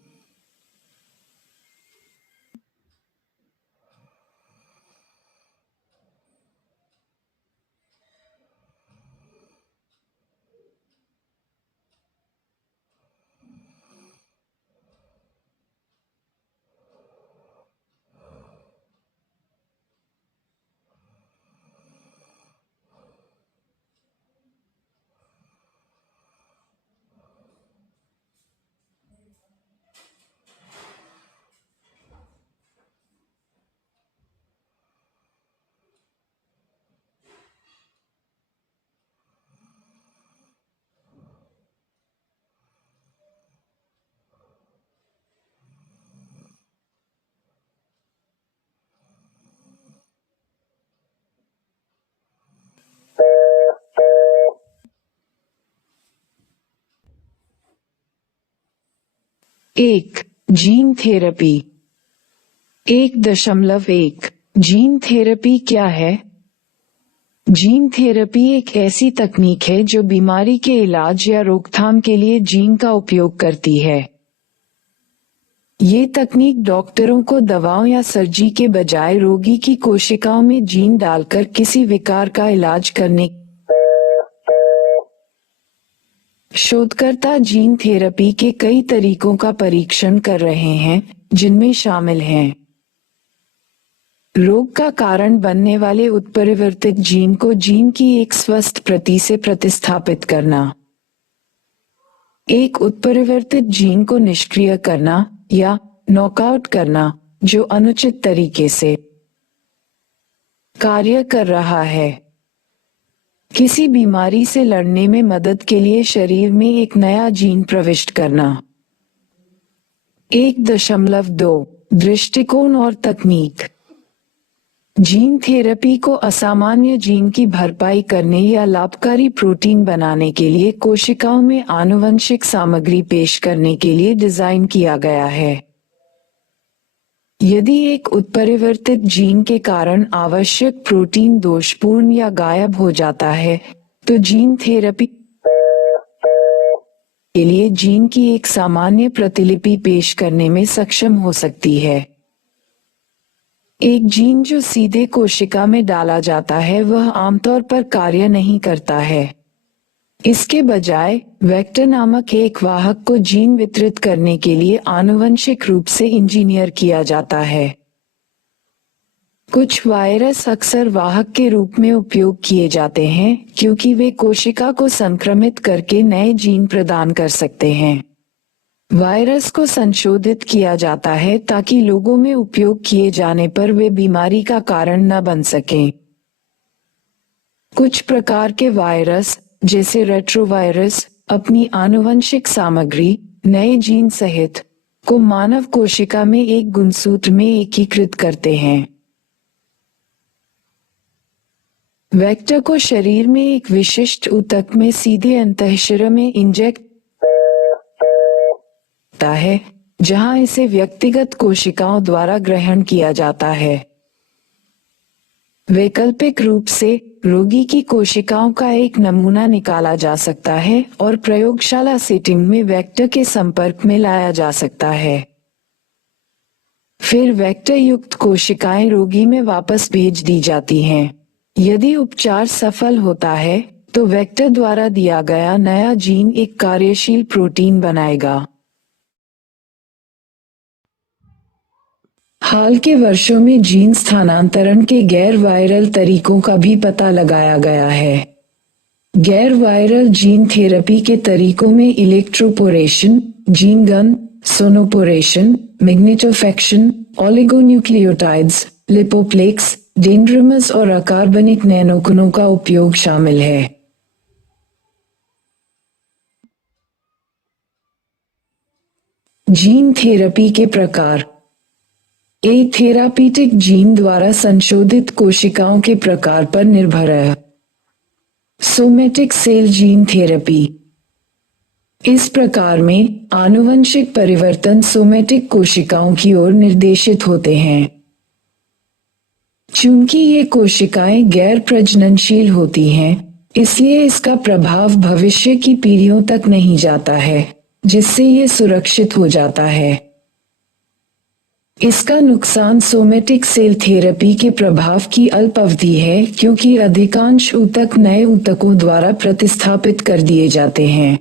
एक, जीन थेरेपी। 1.1 जीन थेरेपी क्या है? जीन थेरेपी एक ऐसी तकनीक है जो बीमारी के इलाज या रोकथाम के लिए जीन का उपयोग करती है। ये तकनीक डॉक्टरों को दवाओं या सर्जरी के बजाय रोगी की कोशिकाओं में जीन डालकर किसी विकार का इलाज करने। शोधकर्ता जीन थेरेपी के कई तरीकों का परीक्षण कर रहे हैं, जिनमें शामिल हैं रोग का कारण बनने वाले उत्परिवर्तित जीन को जीन की एक स्वस्थ प्रति से प्रतिस्थापित करना, एक उत्परिवर्तित जीन को निष्क्रिय करना या नॉकआउट करना जो अनुचित तरीके से कार्य कर रहा है, किसी बीमारी से लड़ने में मदद के लिए शरीर में एक नया जीन प्रविष्ट करना। 1.2 दृष्टिकोण और तकनीक। जीन थेरेपी को असामान्य जीन की भरपाई करने या लाभकारी प्रोटीन बनाने के लिए कोशिकाओं में आनुवंशिक सामग्री पेश करने के लिए डिजाइन किया गया है। यदि एक उत्परिवर्तित जीन के कारण आवश्यक प्रोटीन दोषपूर्ण या गायब हो जाता है, तो जीन थेरेपी के लिए जीन की एक सामान्य प्रतिलिपि पेश करने में सक्षम हो सकती है। एक जीन जो सीधे कोशिका में डाला जाता है वह आमतौर पर कार्य नहीं करता है। इसके बजाय वेक्टर नामक एक वाहक को जीन वितरित करने के लिए आनुवंशिक रूप से इंजीनियर किया जाता है। कुछ वायरस अक्सर वाहक के रूप में उपयोग किए जाते हैं क्योंकि वे कोशिका को संक्रमित करके नए जीन प्रदान कर सकते हैं। वायरस को संशोधित किया जाता है ताकि लोगों में उपयोग किए जाने पर वे बीमारी का कारण न बन सकें। कुछ प्रकार के वायरस जैसे रेट्रोवायरस अपनी आनुवंशिक सामग्री नए जीन सहित को मानव कोशिका में एक गुणसूत्र में एकीकृत करते हैं। वेक्टर को शरीर में एक विशिष्ट ऊतक में सीधे अंतःशिरा में इंजेक्ट है, जहां इसे व्यक्तिगत कोशिकाओं द्वारा ग्रहण किया जाता है। वैकल्पिक रूप से रोगी की कोशिकाओं का एक नमूना निकाला जा सकता है और प्रयोगशाला सेटिंग में वेक्टर के संपर्क में लाया जा सकता है। फिर वेक्टर युक्त कोशिकाएं रोगी में वापस भेज दी जाती हैं। यदि उपचार सफल होता है, तो वेक्टर द्वारा दिया गया नया जीन एक कार्यशील प्रोटीन बनाएगा। हाल के वर्षों में जीन स्थानांतरण के गैर वायरल तरीकों का भी पता लगाया गया है। गैर वायरल जीन थेरेपी के तरीकों में इलेक्ट्रोपोरेशन, जीन गन, सोनोपोरेशन, मैग्नेटोफेक्शन, ओलिगोन्यूक्लियोटाइड्स, लिपोप्लेक्स, डेंड्रमस और अकार्बनिक नैनोकणों का उपयोग शामिल है। जीन थेरेपी के प्रकार। एक थेरापीटिक जीन द्वारा संशोधित कोशिकाओं के प्रकार पर निर्भर है। Somatic cell gene therapy. इस प्रकार में आनुवंशिक परिवर्तन सोमेटिक कोशिकाओं की ओर निर्देशित होते हैं। चूंकि ये कोशिकाएं गैर प्रजननशील होती हैं, इसलिए इसका प्रभाव भविष्य की पीढ़ियों तक नहीं जाता है, जिससे ये सुरक्षित हो जाता है। इसका नुकसान सोमेटिक सेल थेरेपी के प्रभाव की अल्प अवधि है, क्योंकि अधिकांश ऊतक नए ऊतकों द्वारा प्रतिस्थापित कर दिए जाते हैं।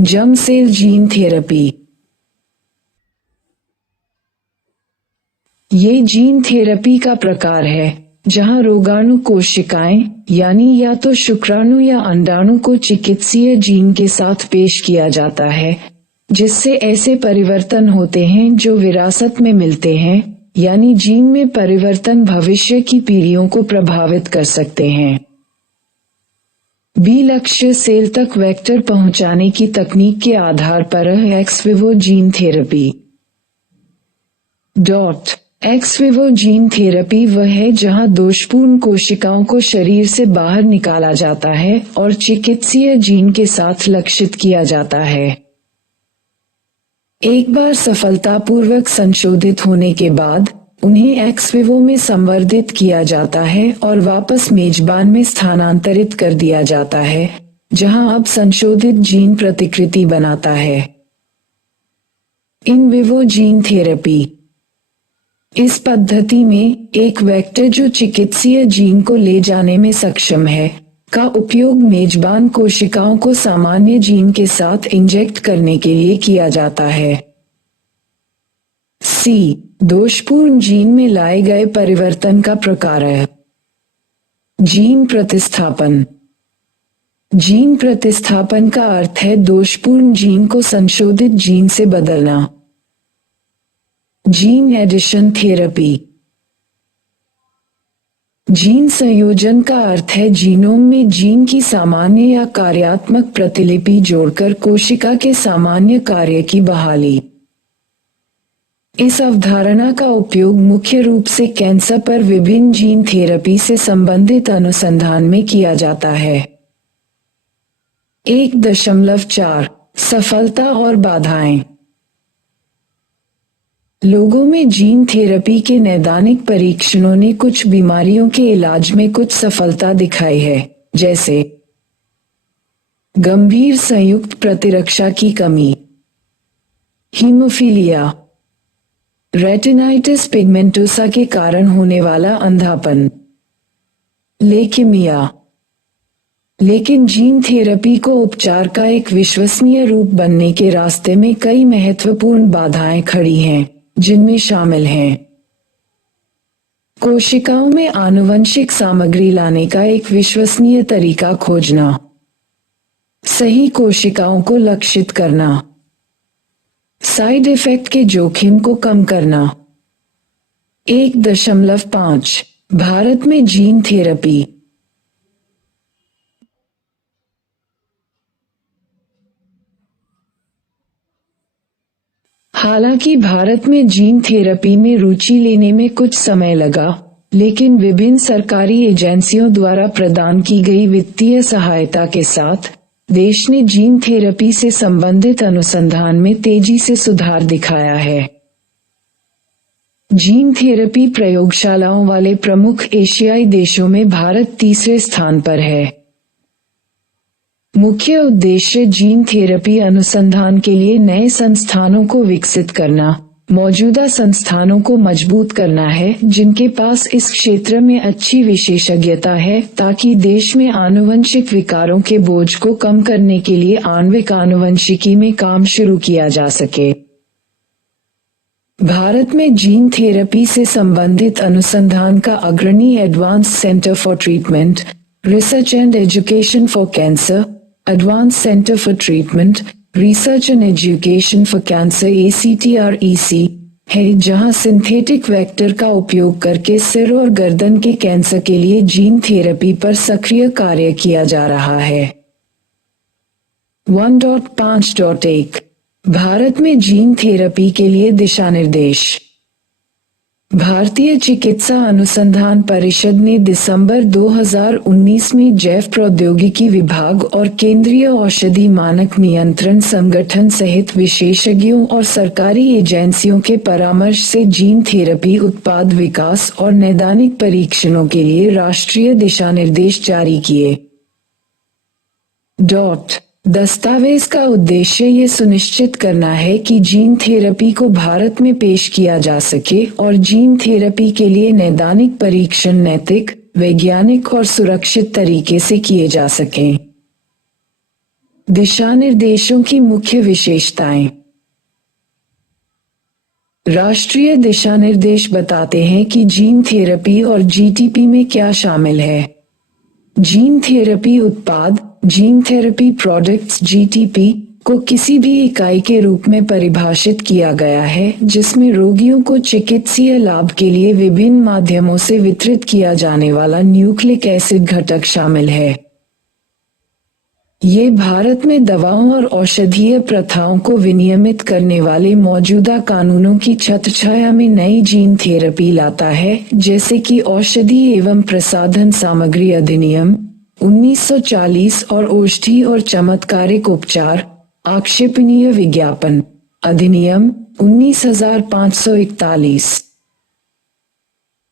Germ cell gene therapy. ये जीन थेरेपी का प्रकार है जहां रोगाणु कोशिकाएं यानी या तो शुक्राणु या अंडाणु को चिकित्सीय जीन के साथ पेश किया जाता है, जिससे ऐसे परिवर्तन होते हैं जो विरासत में मिलते हैं, यानी जीन में परिवर्तन भविष्य की पीढ़ियों को प्रभावित कर सकते हैं। बी लक्ष्य सेल तक वेक्टर पहुंचाने की तकनीक के आधार पर x Vivo gene therapy. X Vivo gene therapy वह है जहां दोषपूर्ण कोशिकाओं को शरीर से बाहर निकाला जाता है और चिकित्सीय जीन के साथ लक्षित किया जाता है। एक बार सफलतापूर्वक संशोधित होने के बाद उन्हें एक्स विवो में संवर्धित किया जाता है और वापस मेजबान में स्थानांतरित कर दिया जाता है, जहां अब संशोधित जीन प्रतिकृति बनाता है। In vivo gene therapy. इस पद्धति में एक वेक्टर जो चिकित्सीय जीन को ले जाने में सक्षम है, का उपयोग मेजबान कोशिकाओं को सामान्य जीन के साथ इंजेक्ट करने के लिए किया जाता है। दोषपूर्ण जीन में लाए गए परिवर्तन का प्रकार है। जीन प्रतिस्थापन। जीन प्रतिस्थापन का अर्थ है दोषपूर्ण जीन को संशोधित जीन से बदलना। Gene addition therapy. जीन संयोजन का अर्थ है जीनोम में जीन की सामान्य या कार्यात्मक प्रतिलिपि जोड़कर कोशिका के सामान्य कार्य की बहाली। इस अवधारणा का उपयोग मुख्य रूप से कैंसर पर विभिन्न जीन थेरेपी से संबंधित अनुसंधान में किया जाता है। 1.4 सफलता और बाधाएं। लोगों में जीन थेरेपी के नैदानिक परीक्षणों ने कुछ बीमारियों के इलाज में कुछ सफलता दिखाई है, जैसे गंभीर संयुक्त प्रतिरक्षा की कमी, हीमोफीलिया, रेटिनाइटिस पिगमेंटोसा के कारण होने वाला अंधापन, लेकेमिया। लेकिन जीन थेरेपी को उपचार का एक विश्वसनीय रूप बनने के रास्ते में कई महत्वपूर्ण बाधाएं खड़ी हैं, जिनमें शामिल हैं कोशिकाओं में आनुवंशिक सामग्री लाने का एक विश्वसनीय तरीका खोजना, सही कोशिकाओं को लक्षित करना, साइड इफेक्ट के जोखिम को कम करना। 1.5 भारत में जीन थेरेपी। हालांकि भारत में जीन थेरेपी में रुचि लेने में कुछ समय लगा, लेकिन विभिन्न सरकारी एजेंसियों द्वारा प्रदान की गई वित्तीय सहायता के साथ देश ने जीन थेरेपी से संबंधित अनुसंधान में तेजी से सुधार दिखाया है। जीन थेरेपी प्रयोगशालाओं वाले प्रमुख एशियाई देशों में भारत तीसरे स्थान पर है। मुख्य उद्देश्य जीन थेरेपी अनुसंधान के लिए नए संस्थानों को विकसित करना, मौजूदा संस्थानों को मजबूत करना है जिनके पास इस क्षेत्र में अच्छी विशेषज्ञता है, ताकि देश में आनुवंशिक विकारों के बोझ को कम करने के लिए आणविक आनुवंशिकी में काम शुरू किया जा सके। भारत में जीन थेरेपी से संबंधित अनुसंधान का अग्रणी advance centre for treatment Research and Education for Cancer, Advanced Center for Treatment, Research and Education for Cancer ACTREC है, जहां सिंथेटिक वेक्टर का उपयोग करके सिर और गर्दन के कैंसर के लिए जीन थेरेपी पर सक्रिय कार्य किया जा रहा है। 1.5.1 भारत में जीन थेरेपी के लिए दिशा निर्देश। भारतीय चिकित्सा अनुसंधान परिषद ने दिसंबर 2019 में जैव प्रौद्योगिकी विभाग और केंद्रीय औषधि मानक नियंत्रण संगठन सहित विशेषज्ञों और सरकारी एजेंसियों के परामर्श से जीन थेरेपी उत्पाद विकास और नैदानिक परीक्षणों के लिए राष्ट्रीय दिशा निर्देश जारी किए। दस्तावेज का उद्देश्य ये सुनिश्चित करना है कि जीन थेरेपी को भारत में पेश किया जा सके और जीन थेरेपी के लिए नैदानिक परीक्षण नैतिक, वैज्ञानिक और सुरक्षित तरीके से किए जा सकें। दिशा निर्देशों की मुख्य विशेषताएं। राष्ट्रीय दिशा निर्देश बताते हैं कि जीन थेरेपी और जीटीपी में क्या शामिल है। जीन थेरेपी उत्पाद, जीन थेरेपी प्रोडक्ट्स जीटीपी को किसी भी इकाई के रूप में परिभाषित किया गया है जिसमें रोगियों को चिकित्सीय लाभ के लिए विभिन्न माध्यमों से वितरित किया जाने वाला न्यूक्लिक एसिड घटक शामिल है। ये भारत में दवाओं और औषधीय प्रथाओं को विनियमित करने वाले मौजूदा कानूनों की छत्रछाया में नई जीन थेरेपी लाता है, जैसे कि औषधि एवं प्रसाधन सामग्री अधिनियम 1940 और औषधि और चमत्कारिक उपचार आक्षेपनीय विज्ञापन अधिनियम 19,541।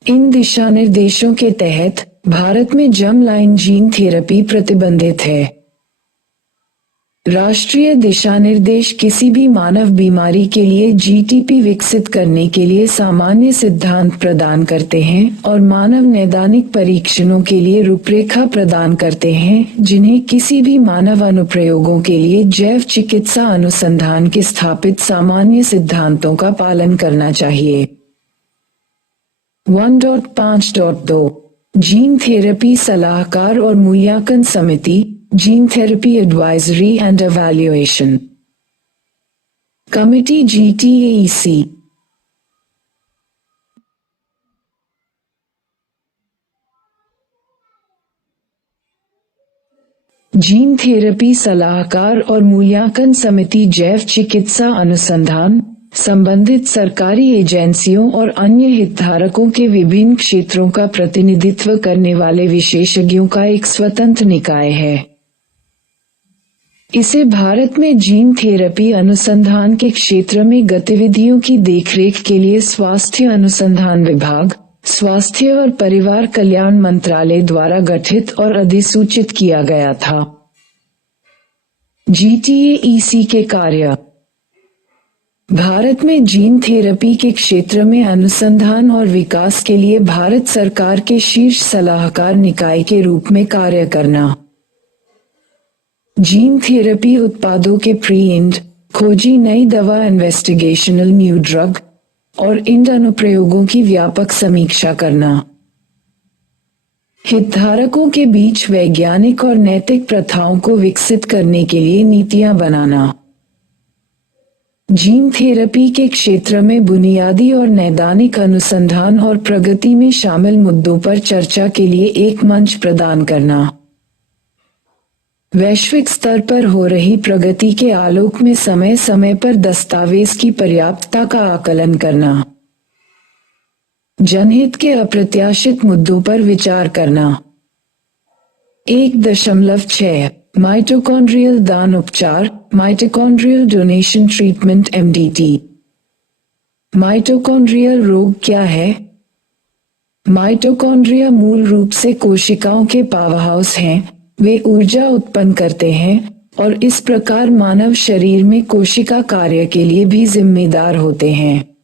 इन दिशा निर्देशों के तहत भारत में जर्म लाइन जीन थेरेपी प्रतिबंधित है। राष्ट्रीय दिशा निर्देश किसी भी मानव बीमारी के लिए जीटीपी विकसित करने के लिए सामान्य सिद्धांत प्रदान करते हैं और मानव नैदानिक परीक्षणों के लिए रूपरेखा प्रदान करते हैं, जिन्हें किसी भी मानव अनुप्रयोगों के लिए जैव चिकित्सा अनुसंधान के स्थापित सामान्य सिद्धांतों का पालन करना चाहिए। 1.5.2 जीन थेरेपी सलाहकार और मूल्यांकन समिति, gene therapy advisory and evaluation committee GTAEC। Gene therapy सलाहकार और मूल्यांकन समिति जैव चिकित्सा अनुसंधान, संबंधित सरकारी एजेंसियों और अन्य हितधारकों के विभिन्न क्षेत्रों का प्रतिनिधित्व करने वाले विशेषज्ञों का एक स्वतंत्र निकाय है। इसे भारत में जीन थेरेपी अनुसंधान के क्षेत्र में गतिविधियों की देखरेख के लिए स्वास्थ्य अनुसंधान विभाग, स्वास्थ्य और परिवार कल्याण मंत्रालय द्वारा गठित और अधिसूचित किया गया था। GTAEC के कार्य। भारत में जीन थेरेपी के क्षेत्र में अनुसंधान और विकास के लिए भारत सरकार के शीर्ष सलाहकार निकाय के रूप में कार्य करना। जीन थेरेपी उत्पादों के प्री-इंड, खोजी नई दवा इन्वेस्टिगेशनल न्यू ड्रग और इंड अनुप्रयोगों की व्यापक समीक्षा करना। हितधारकों के बीच वैज्ञानिक और नैतिक प्रथाओं को विकसित करने के लिए नीतियां बनाना। जीन थेरेपी के क्षेत्र में बुनियादी और नैदानिक अनुसंधान और प्रगति में शामिल मुद्दों पर चर्चा के लिए एक मंच प्रदान करना। वैश्विक स्तर पर हो रही प्रगति के आलोक में समय समय पर दस्तावेज की पर्याप्तता का आकलन करना। जनहित के अप्रत्याशित मुद्दों पर विचार करना। 1.6 माइटोकॉन्ड्रियल दान उपचार, mitochondrial donation treatment MDT। Mitochondrial रोग क्या है? माइटोकॉन्ड्रिया मूल रूप से कोशिकाओं के पावरहाउस हैं। वे ऊर्जा उत्पन्न करते हैं और इस प्रकार मानव शरीर में कोशिका कार्य के लिए भी जिम्मेदार होते हैं।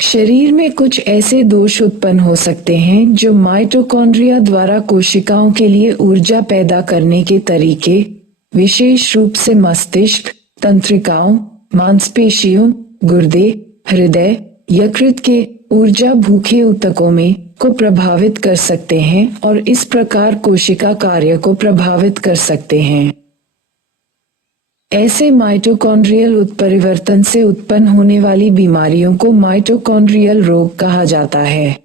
शरीर में कुछ ऐसे दोष उत्पन्न हो सकते हैं जो माइटोकॉन्ड्रिया द्वारा कोशिकाओं के लिए ऊर्जा पैदा करने के तरीके, विशेष रूप से मस्तिष्क, तंत्रिकाओं, मांसपेशियों, गुर्दे, हृदय, यकृत के ऊर्जा भूखे ऊतकों में को प्रभावित कर सकते हैं और इस प्रकार कोशिका कार्य को प्रभावित कर सकते हैं। ऐसे माइटोकॉन्ड्रियल उत्परिवर्तन से उत्पन्न होने वाली बीमारियों को माइटोकॉन्ड्रियल रोग कहा जाता है।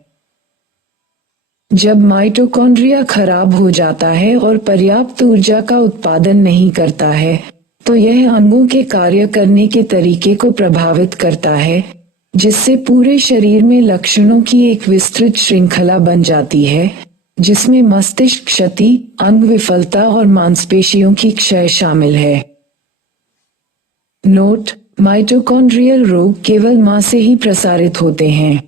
जब माइटोकॉन्ड्रिया खराब हो जाता है और पर्याप्त ऊर्जा का उत्पादन नहीं करता है, तो यह अंगों के कार्य करने के तरीके को प्रभावित करता है, जिससे पूरे शरीर में लक्षणों की एक विस्तृत श्रृंखला बन जाती है, जिसमें मस्तिष्क क्षति, अंग विफलता और मांसपेशियों की क्षय शामिल है। नोट: माइटोकॉन्ड्रियल रोग केवल मां से ही प्रसारित होते हैं।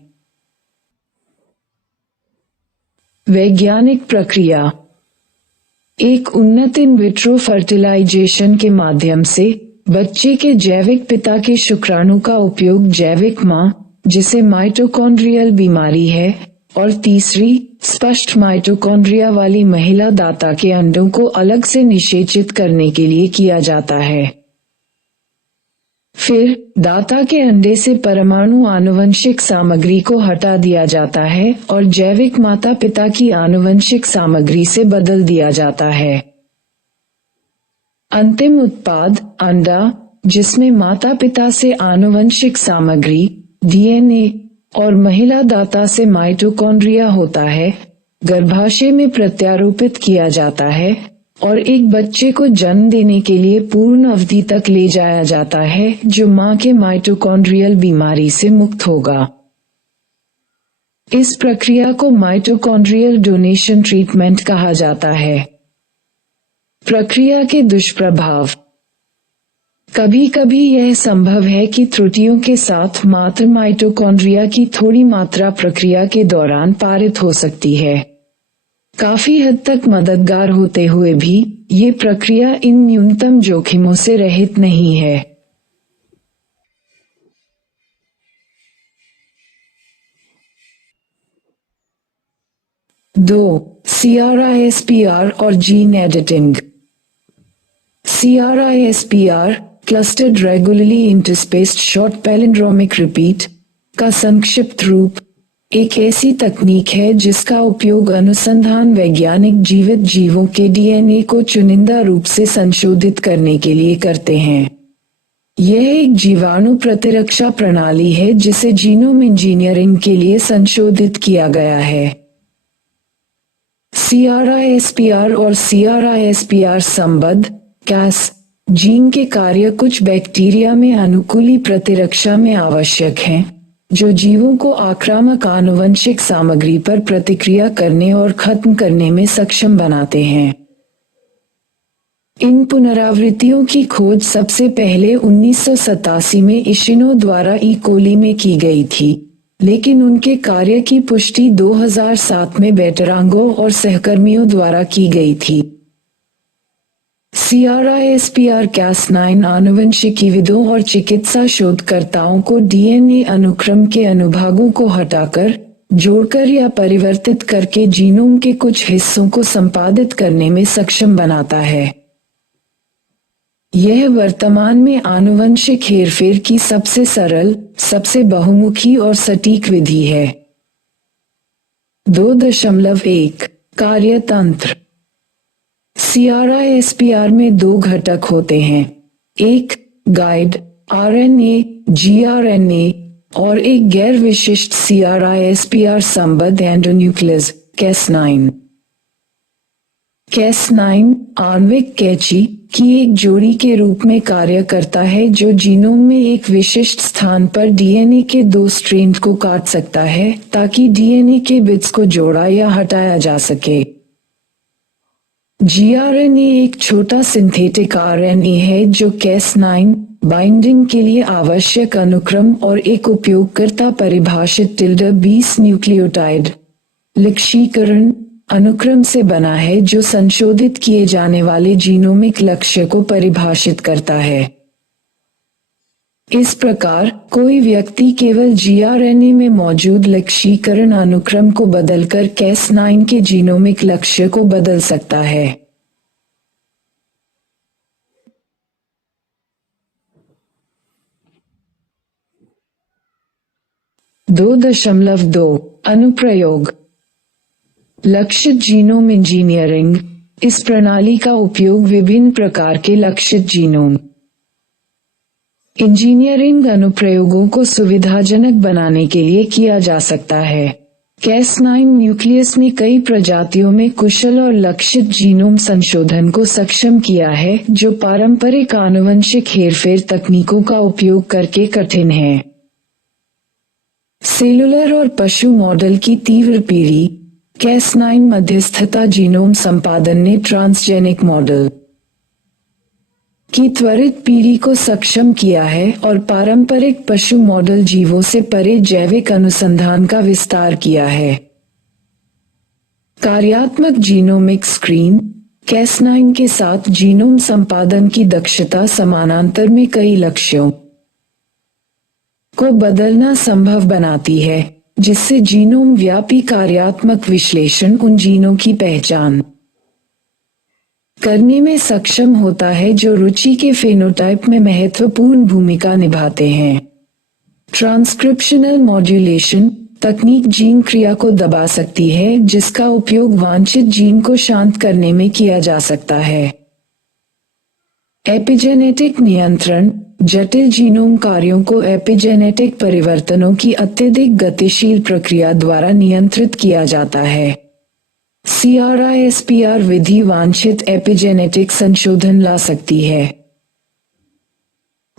वैज्ञानिक प्रक्रिया: एक उन्नत इन विट्रो फर्टिलाइजेशन के माध्यम से बच्चे के जैविक पिता के शुक्राणु का उपयोग जैविक मां, जिसे माइटोकॉन्ड्रियल बीमारी है, और तीसरी, स्पष्ट माइटोकॉन्ड्रिया वाली महिला दाता के अंडों को अलग से निषेचित करने के लिए किया जाता है। फिर दाता के अंडे से परमाणु आनुवंशिक सामग्री को हटा दिया जाता है और जैविक माता पिता की आनुवंशिक सामग्री से बदल दिया जाता है। अंतिम उत्पाद अंडा, जिसमें माता पिता से आनुवंशिक सामग्री डीएनए और महिला दाता से माइटोकॉन्ड्रिया होता है, गर्भाशय में प्रत्यारोपित किया जाता है और एक बच्चे को जन्म देने के लिए पूर्ण अवधि तक ले जाया जाता है, जो मां के माइटोकॉन्ड्रियल बीमारी से मुक्त होगा। इस प्रक्रिया को माइटोकॉन्ड्रियल डोनेशन ट्रीटमेंट कहा जाता है। प्रक्रिया के दुष्प्रभाव: कभी कभी यह संभव है कि त्रुटियों के साथ मात्र माइटोकॉन्ड्रिया की थोड़ी मात्रा प्रक्रिया के दौरान पारित हो सकती है। काफी हद तक मददगार होते हुए भी ये प्रक्रिया इन न्यूनतम जोखिमों से रहित नहीं है। 2. CRISPR और gene editing. CRISPR clustered regularly interspaced short palindromic repeat का संक्षिप्त रूप एक ऐसी तकनीक है जिसका उपयोग अनुसंधान वैज्ञानिक जीवित जीवों के डीएनए को चुनिंदा रूप से संशोधित करने के लिए करते हैं। यह एक जीवाणु प्रतिरक्षा प्रणाली है जिसे जीनोम इंजीनियरिंग के लिए संशोधित किया गया है। CRISPR और CRISPR संबद्ध CAS जीन के कार्य कुछ बैक्टीरिया में अनुकूली प्रतिरक्षा में आवश्यक हैं, जो जीवों को आक्रामक आनुवंशिक सामग्री पर प्रतिक्रिया करने और खत्म करने में सक्षम बनाते हैं। इन पुनरावृत्तियों की खोज सबसे पहले 1987 में इशिनो द्वारा ई कोली में की गई थी, लेकिन उनके कार्य की पुष्टि 2007 में बेटरांगो और सहकर्मियों द्वारा की गई थी। CRISPR Cas9 आनुवंशिकीविदों और चिकित्सा शोधकर्ताओं को डीएनए अनुक्रम के अनुभागों को हटाकर, जोड़कर या परिवर्तित करके जीनोम के कुछ हिस्सों को संपादित करने में सक्षम बनाता है। यह वर्तमान में आनुवंशिक हेरफेर की सबसे सरल, सबसे बहुमुखी और सटीक विधि है। 2.1 कार्यतंत्र। CRISPR में 2 घटक होते हैं, एक गाइड RNA gRNA और एक गैर विशिष्ट CRISPR संबद्ध एंडोन्यूक्लियस Cas9। Cas9 आणविक कैंची की एक जोड़ी के रूप में कार्य करता है जो जीनोम में एक विशिष्ट स्थान पर डीएनए के 2 स्ट्रैंड को काट सकता है ताकि डीएनए के बिट्स को जोड़ा या हटाया जा सके। gRNA एक छोटा सिंथेटिक RNA है जो Cas9 बाइंडिंग के लिए आवश्यक अनुक्रम और एक उपयोगकर्ता परिभाषित टिल्डा-20 न्यूक्लियोटाइड लक्ष्यीकरण अनुक्रम से बना है जो संशोधित किए जाने वाले जीनोमिक लक्ष्य को परिभाषित करता है। इस प्रकार कोई व्यक्ति केवल gRNA में मौजूद लक्ष्यीकरण अनुक्रम को बदलकर Cas9 के जीनोमिक लक्ष्य को बदल सकता है। 2.2 अनुप्रयोग। लक्षित जीनोम इंजीनियरिंग। इस प्रणाली का उपयोग विभिन्न प्रकार के लक्षित जीनोम इंजीनियरिंग अनुप्रयोगों को सुविधाजनक बनाने के लिए किया जा सकता है। Cas9 न्यूक्लियस ने कई प्रजातियों में कुशल और लक्षित जीनोम संशोधन को सक्षम किया है, जो पारंपरिक आनुवंशिक हेरफेर तकनीकों का उपयोग करके कठिन है। सेलुलर और पशु मॉडल की तीव्र पीढ़ी। Cas9 मध्यस्थता जीनोम संपादन ने ट्रांसजेनिक मॉडल की त्वरित पीढ़ी को सक्षम किया है और पारंपरिक पशु मॉडल जीवों से परे जैविक अनुसंधान का विस्तार किया है। कार्यात्मक जीनोमिक स्क्रीन। Cas9 के साथ जीनोम संपादन की दक्षता समानांतर में कई लक्ष्यों को बदलना संभव बनाती है, जिससे जीनोम व्यापी कार्यात्मक विश्लेषण उन जीनों की पहचान करने में सक्षम होता है जो रुचि के फेनोटाइप में महत्वपूर्ण भूमिका निभाते हैं। ट्रांसक्रिप्शनल मॉड्यूलेशन तकनीक जीन क्रिया को दबा सकती है, जिसका उपयोग वांछित जीन को शांत करने में किया जा सकता है। एपिजेनेटिक नियंत्रण जटिल जीनोम कार्यों को एपिजेनेटिक परिवर्तनों की अत्यधिक गतिशील प्रक्रिया द्वारा नियंत्रित किया जाता है। CRISPR विधि वांछित एपिजेनेटिक संशोधन ला सकती है।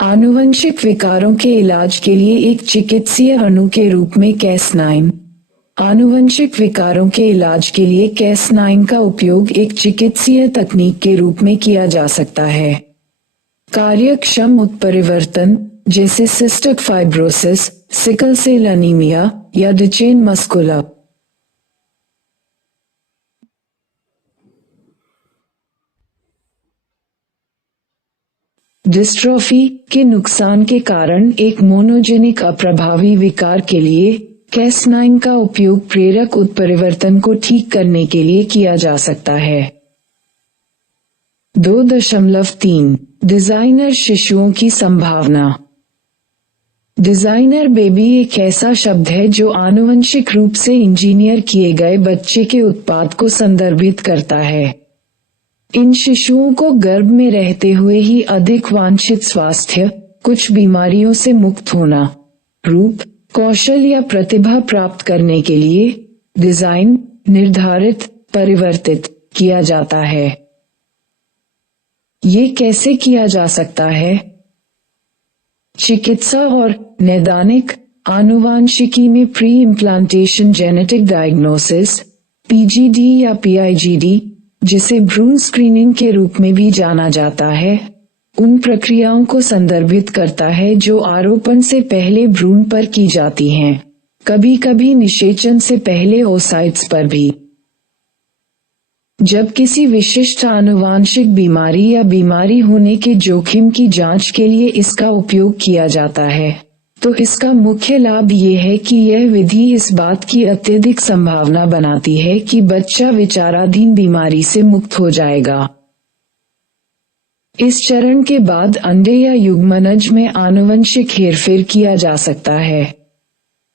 आनुवंशिक विकारों के इलाज के लिए एक चिकित्सीय अणु के रूप में Cas9। आनुवंशिक विकारों के इलाज के लिए Cas9 का उपयोग एक चिकित्सीय तकनीक के रूप में किया जा सकता है। कार्यक्षम उत्परिवर्तन जैसे cystic fibrosis, sickle cell anaemia या डुचेन मस्कुलर डिस्ट्रोफी के नुकसान के कारण एक मोनोजेनिक अप्रभावी विकार के लिए Cas9 का उपयोग प्रेरक उत्परिवर्तन को ठीक करने के लिए किया जा सकता है। 2.3 डिजाइनर शिशुओं की संभावना। डिजाइनर बेबी एक ऐसा शब्द है जो आनुवंशिक रूप से इंजीनियर किए गए बच्चे के उत्पाद को संदर्भित करता है। इन शिशुओं को गर्भ में रहते हुए ही अधिक वांछित स्वास्थ्य, कुछ बीमारियों से मुक्त होना, रूप, कौशल या प्रतिभा प्राप्त करने के लिए डिजाइन, निर्धारित, परिवर्तित किया जाता है। ये कैसे किया जा सकता है? चिकित्सा और नैदानिक आनुवांशिकी में pre implantation genetic diagnosis (PGD या PIGD), जिसे भ्रूण स्क्रीनिंग के रूप में भी जाना जाता है, उन प्रक्रियाओं को संदर्भित करता है जो आरोपण से पहले भ्रूण पर की जाती हैं, कभी-कभी निषेचन से पहले ओसाइट्स पर भी। जब किसी विशिष्ट आनुवांशिक बीमारी या बीमारी होने के जोखिम की जांच के लिए इसका उपयोग किया जाता है, तो इसका मुख्य लाभ ये है कि यह विधि इस बात की अत्यधिक संभावना बनाती है कि बच्चा विचाराधीन बीमारी से मुक्त हो जाएगा। इस चरण के बाद अंडे या युग्मनज में आनुवंशिक हेरफेर किया जा सकता है।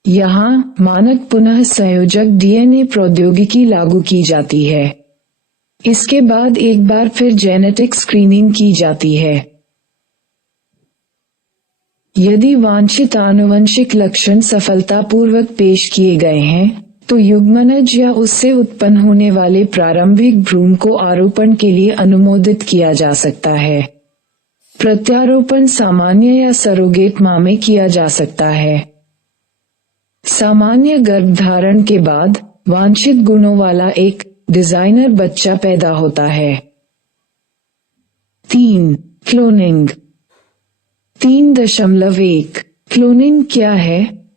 यहाँ मानक पुनः संयोजक DNA प्रौद्योगिकी लागू की जाती है। इसके बाद एक बार फिर जेनेटिक स्क्रीनिंग की जाती है। यदि वांछित आनुवंशिक लक्षण सफलतापूर्वक पेश किए गए हैं, तो युग्मनज या उससे उत्पन्न होने वाले प्रारंभिक भ्रूण को आरोपण के लिए अनुमोदित किया जा सकता है। प्रत्यारोपण सामान्य या सरोगेट मां में किया जा सकता है। सामान्य गर्भधारण के बाद वांछित गुणों वाला एक डिजाइनर बच्चा पैदा होता है। 3. क्लोनिंग। 3.1 क्लोनिंग क्या है?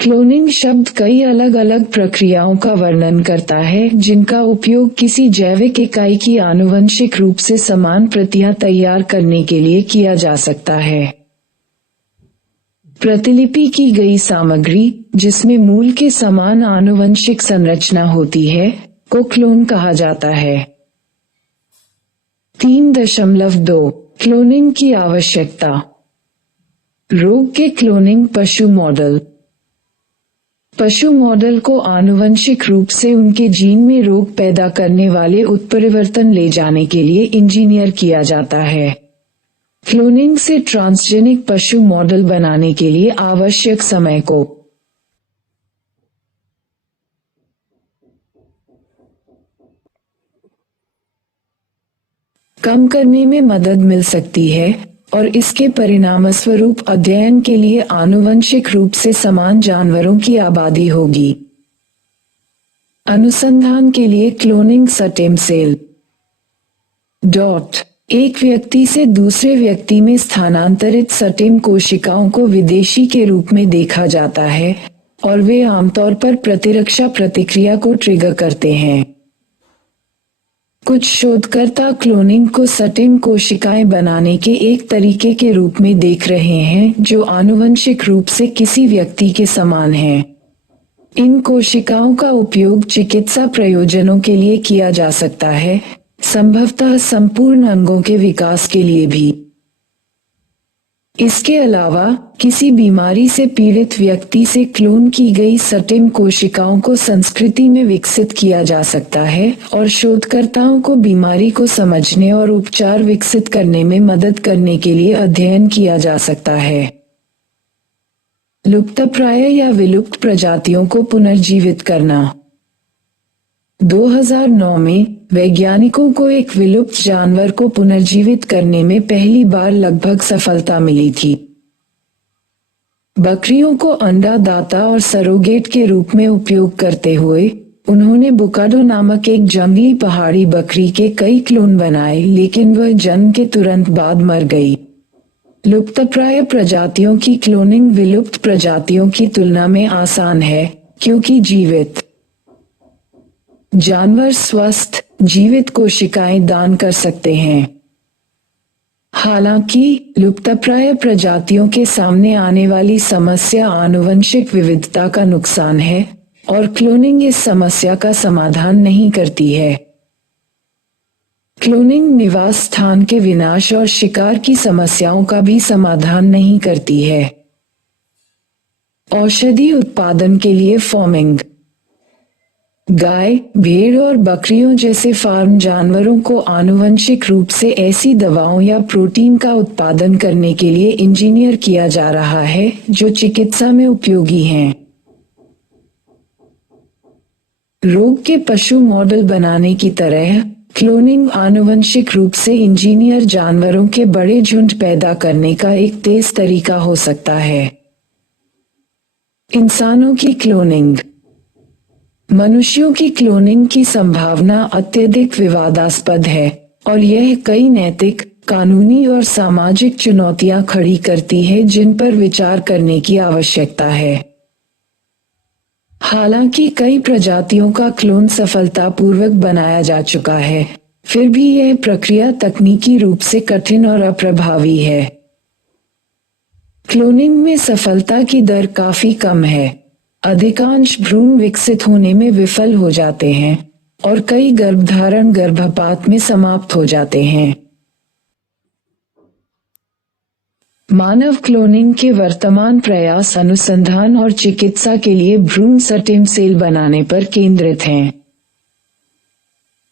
क्लोनिंग शब्द कई अलग अलग प्रक्रियाओं का वर्णन करता है जिनका उपयोग किसी जैविक इकाई की आनुवंशिक रूप से समान प्रतियां तैयार करने के लिए किया जा सकता है। प्रतिलिपि की गई सामग्री, जिसमें मूल के समान आनुवंशिक संरचना होती है, को क्लोन कहा जाता है। 3.2 क्लोनिंग की आवश्यकता। रोग के क्लोनिंग पशु मॉडल। पशु मॉडल को आनुवंशिक रूप से उनके जीन में रोग पैदा करने वाले उत्परिवर्तन ले जाने के लिए इंजीनियर किया जाता है। क्लोनिंग से ट्रांसजेनिक पशु मॉडल बनाने के लिए आवश्यक समय को कम करने में मदद मिल सकती है और इसके परिणामस्वरूप अध्ययन के लिए आनुवंशिक रूप से समान जानवरों की आबादी होगी। अनुसंधान के लिए क्लोनिंग स्टेम सेल एक व्यक्ति से दूसरे व्यक्ति में स्थानांतरित स्टेम कोशिकाओं को विदेशी के रूप में देखा जाता है और वे आमतौर पर प्रतिरक्षा प्रतिक्रिया को ट्रिगर करते हैं। कुछ शोधकर्ता क्लोनिंग को स्टेम कोशिकाएं बनाने के एक तरीके के रूप में देख रहे हैं जो आनुवंशिक रूप से किसी व्यक्ति के समान है। इन कोशिकाओं का उपयोग चिकित्सा प्रयोजनों के लिए किया जा सकता है, संभवतः संपूर्ण अंगों के विकास के लिए भी। इसके अलावा किसी बीमारी से पीड़ित व्यक्ति से क्लोन की गई स्टेम कोशिकाओं को संस्कृति में विकसित किया जा सकता है और शोधकर्ताओं को बीमारी को समझने और उपचार विकसित करने में मदद करने के लिए अध्ययन किया जा सकता है। लुप्तप्राय या विलुप्त प्रजातियों को पुनर्जीवित करना। 2009 में वैज्ञानिकों को एक विलुप्त जानवर को पुनर्जीवित करने में पहली बार लगभग सफलता मिली थी। बकरियों को अंडा दाता और सरोगेट के रूप में उपयोग करते हुए उन्होंने बुकाडो नामक एक जंगली पहाड़ी बकरी के कई क्लोन बनाए, लेकिन वह जन्म के तुरंत बाद मर गई। लुप्तप्राय प्रजातियों की क्लोनिंग विलुप्त प्रजातियों की तुलना में आसान है क्योंकि जीवित जानवर स्वस्थ जीवित कोशिकाएं दान कर सकते हैं। हालांकि लुप्तप्राय प्रजातियों के सामने आने वाली समस्या आनुवंशिक विविधता का नुकसान है और क्लोनिंग इस समस्या का समाधान नहीं करती है। क्लोनिंग निवास स्थान के विनाश और शिकार की समस्याओं का भी समाधान नहीं करती है। औषधि उत्पादन के लिए फॉर्मिंग। गाय, भेड़ और बकरियों जैसे फार्म जानवरों को आनुवंशिक रूप से ऐसी दवाओं या प्रोटीन का उत्पादन करने के लिए इंजीनियर किया जा रहा है जो चिकित्सा में उपयोगी हैं। रोग के पशु मॉडल बनाने की तरह क्लोनिंग आनुवंशिक रूप से इंजीनियर जानवरों के बड़े झुंड पैदा करने का एक तेज तरीका हो सकता है। इंसानों की क्लोनिंग। मनुष्यों की क्लोनिंग की संभावना अत्यधिक विवादास्पद है और यह कई नैतिक, कानूनी और सामाजिक चुनौतियां खड़ी करती है जिन पर विचार करने की आवश्यकता है। हालांकि कई प्रजातियों का क्लोन सफलतापूर्वक बनाया जा चुका है, फिर भी यह प्रक्रिया तकनीकी रूप से कठिन और अप्रभावी है। क्लोनिंग में सफलता की दर काफी कम है। अधिकांश भ्रूण विकसित होने में विफल हो जाते हैं और कई गर्भधारण गर्भपात में समाप्त हो जाते हैं। मानव क्लोनिंग के वर्तमान प्रयास अनुसंधान और चिकित्सा के लिए भ्रूण स्टेम सेल बनाने पर केंद्रित हैं।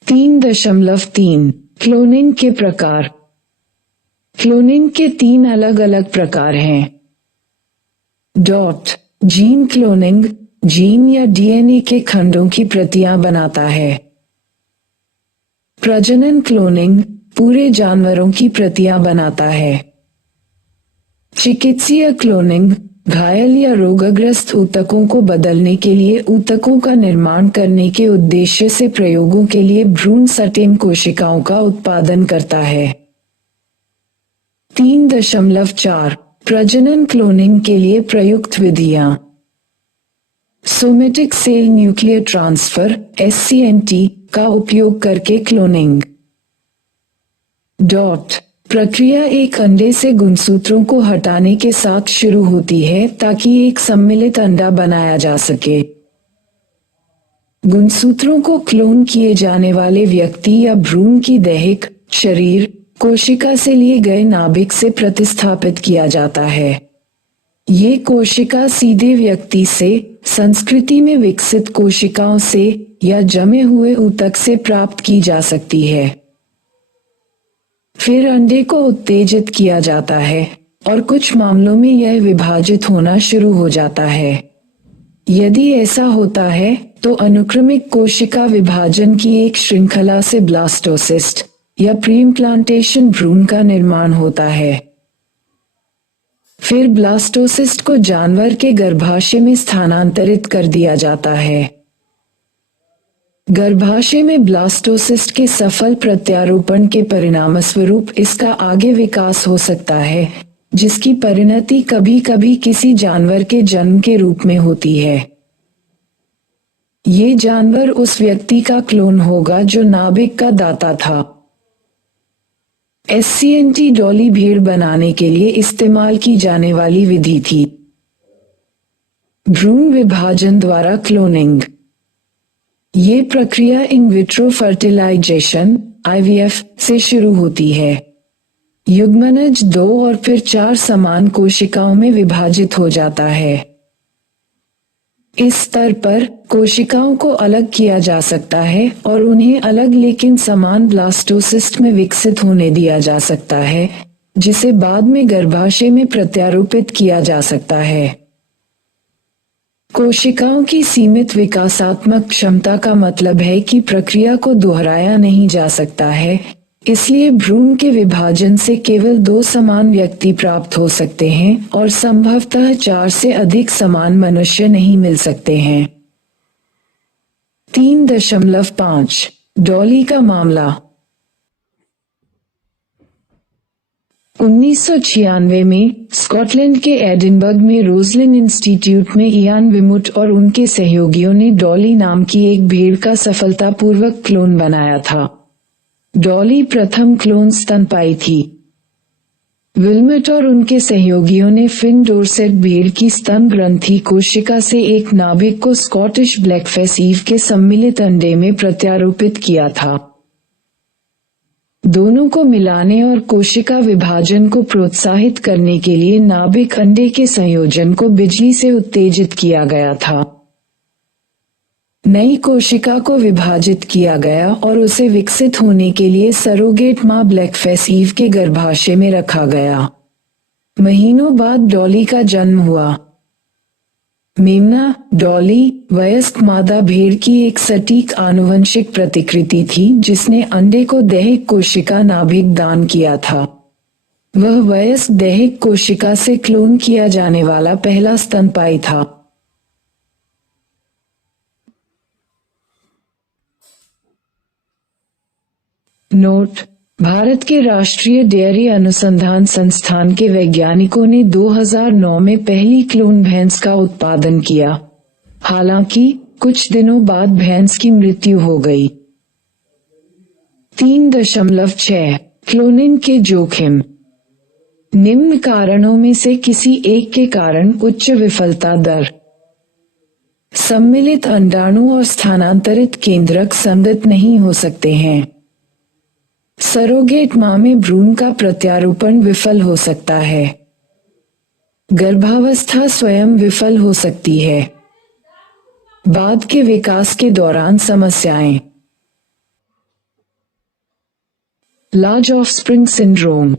3.3 क्लोनिंग के प्रकार। क्लोनिंग के 3 अलग अलग प्रकार हैं। जीन क्लोनिंग, जीन या डीएनए के खंडों की प्रतियां बनाता है। प्रजनन क्लोनिंग, पूरे जानवरों की प्रतियां बनाता है। चिकित्सीय क्लोनिंग, घायल या रोगग्रस्त ऊतकों को बदलने के लिए ऊतकों का निर्माण करने के उद्देश्य से प्रयोगों के लिए भ्रूण स्टेम कोशिकाओं का उत्पादन करता है। 3.4 प्रजनन क्लोनिंग के लिए प्रयुक्त विधियां। Somatic cell nuclear transfer (SCNT) का उपयोग करके क्लोनिंग। प्रक्रिया एक अंडे से गुणसूत्रों को हटाने के साथ शुरू होती है ताकि एक सम्मिलित अंडा बनाया जा सके। गुणसूत्रों को क्लोन किए जाने वाले व्यक्ति या भ्रूण की दैहिक शरीर कोशिका से लिए गए नाभिक से प्रतिस्थापित किया जाता है। ये कोशिका सीधे व्यक्ति से, संस्कृति में विकसित कोशिकाओं से या जमे हुए ऊतक से प्राप्त की जा सकती है। फिर अंडे को उत्तेजित किया जाता है और कुछ मामलों में यह विभाजित होना शुरू हो जाता है। यदि ऐसा होता है तो अनुक्रमिक कोशिका विभाजन की एक श्रृंखला से ब्लास्टोसिस्ट या प्रीइम्प्लांटेशन भ्रूण का निर्माण होता है। फिर ब्लास्टोसिस्ट को जानवर के गर्भाशय में स्थानांतरित कर दिया जाता है। गर्भाशय में ब्लास्टोसिस्ट के सफल प्रत्यारोपण के परिणामस्वरूप इसका आगे विकास हो सकता है, जिसकी परिणति कभी कभी किसी जानवर के जन्म के रूप में होती है। ये जानवर उस व्यक्ति का क्लोन होगा जो नाभिक का दाता था। SCNT डॉली भेड़ बनाने के लिए इस्तेमाल की जाने वाली विधि थी। भ्रूण विभाजन द्वारा क्लोनिंग। ये प्रक्रिया इन विट्रो फर्टिलाइजेशन IVF से शुरू होती है। युग्मनज 2 और फिर 4 समान कोशिकाओं में विभाजित हो जाता है। इस स्तर पर कोशिकाओं को अलग किया जा सकता है और उन्हें अलग लेकिन समान ब्लास्टोसिस्ट में विकसित होने दिया जा सकता है, जिसे बाद में गर्भाशय में प्रत्यारोपित किया जा सकता है। कोशिकाओं की सीमित विकासात्मक क्षमता का मतलब है कि प्रक्रिया को दोहराया नहीं जा सकता है, इसलिए भ्रूण के विभाजन से केवल 2 समान व्यक्ति प्राप्त हो सकते हैं और संभवतः 4 से अधिक समान मनुष्य नहीं मिल सकते हैं। 3.5 डॉली का मामला। 1996 में स्कॉटलैंड के एडिनबर्ग में रोजलिन इंस्टीट्यूट में इयान विमुट और उनके सहयोगियों ने डॉली नाम की एक भेड़ का सफलतापूर्वक क्लोन बनाया था। डॉली प्रथम क्लोन स्तनपायी थी। विल्मट और उनके सहयोगियों ने फिन डोरसेट भेड़ की स्तन ग्रंथि कोशिका से एक नाभिक को स्कॉटिश ब्लैकफेस ईव के सम्मिलित अंडे में प्रत्यारोपित किया था। दोनों को मिलाने और कोशिका विभाजन को प्रोत्साहित करने के लिए नाभिक अंडे के संयोजन को बिजली से उत्तेजित किया गया था। नई कोशिका को विभाजित किया गया और उसे विकसित होने के लिए सरोगेट मां ब्लैकफेस ईव के गर्भाशय में रखा गया। महीनों बाद डॉली का जन्म हुआ। मेमना डॉली वयस्क मादा भेड़ की एक सटीक आनुवंशिक प्रतिकृति थी जिसने अंडे को दैहिक कोशिका नाभिक दान किया था। वह वयस्क दैहिक कोशिका से क्लोन किया जाने वाला पहला स्तनपायी था। नोट: भारत के राष्ट्रीय डेयरी अनुसंधान संस्थान के वैज्ञानिकों ने 2009 में पहली क्लोन भैंस का उत्पादन किया। हालांकि कुछ दिनों बाद भैंस की मृत्यु हो गई। 3.6 क्लोनिंग के जोखिम। निम्न कारणों में से किसी एक के कारण उच्च विफलता दर। सम्मिलित अंडाणु और स्थानांतरित केंद्रक संगत नहीं हो सकते हैं। सरोगेट मां में भ्रूण का प्रत्यारोपण विफल हो सकता है। गर्भावस्था स्वयं विफल हो सकती है। बाद के विकास के दौरान समस्याएं। Large offspring syndrome.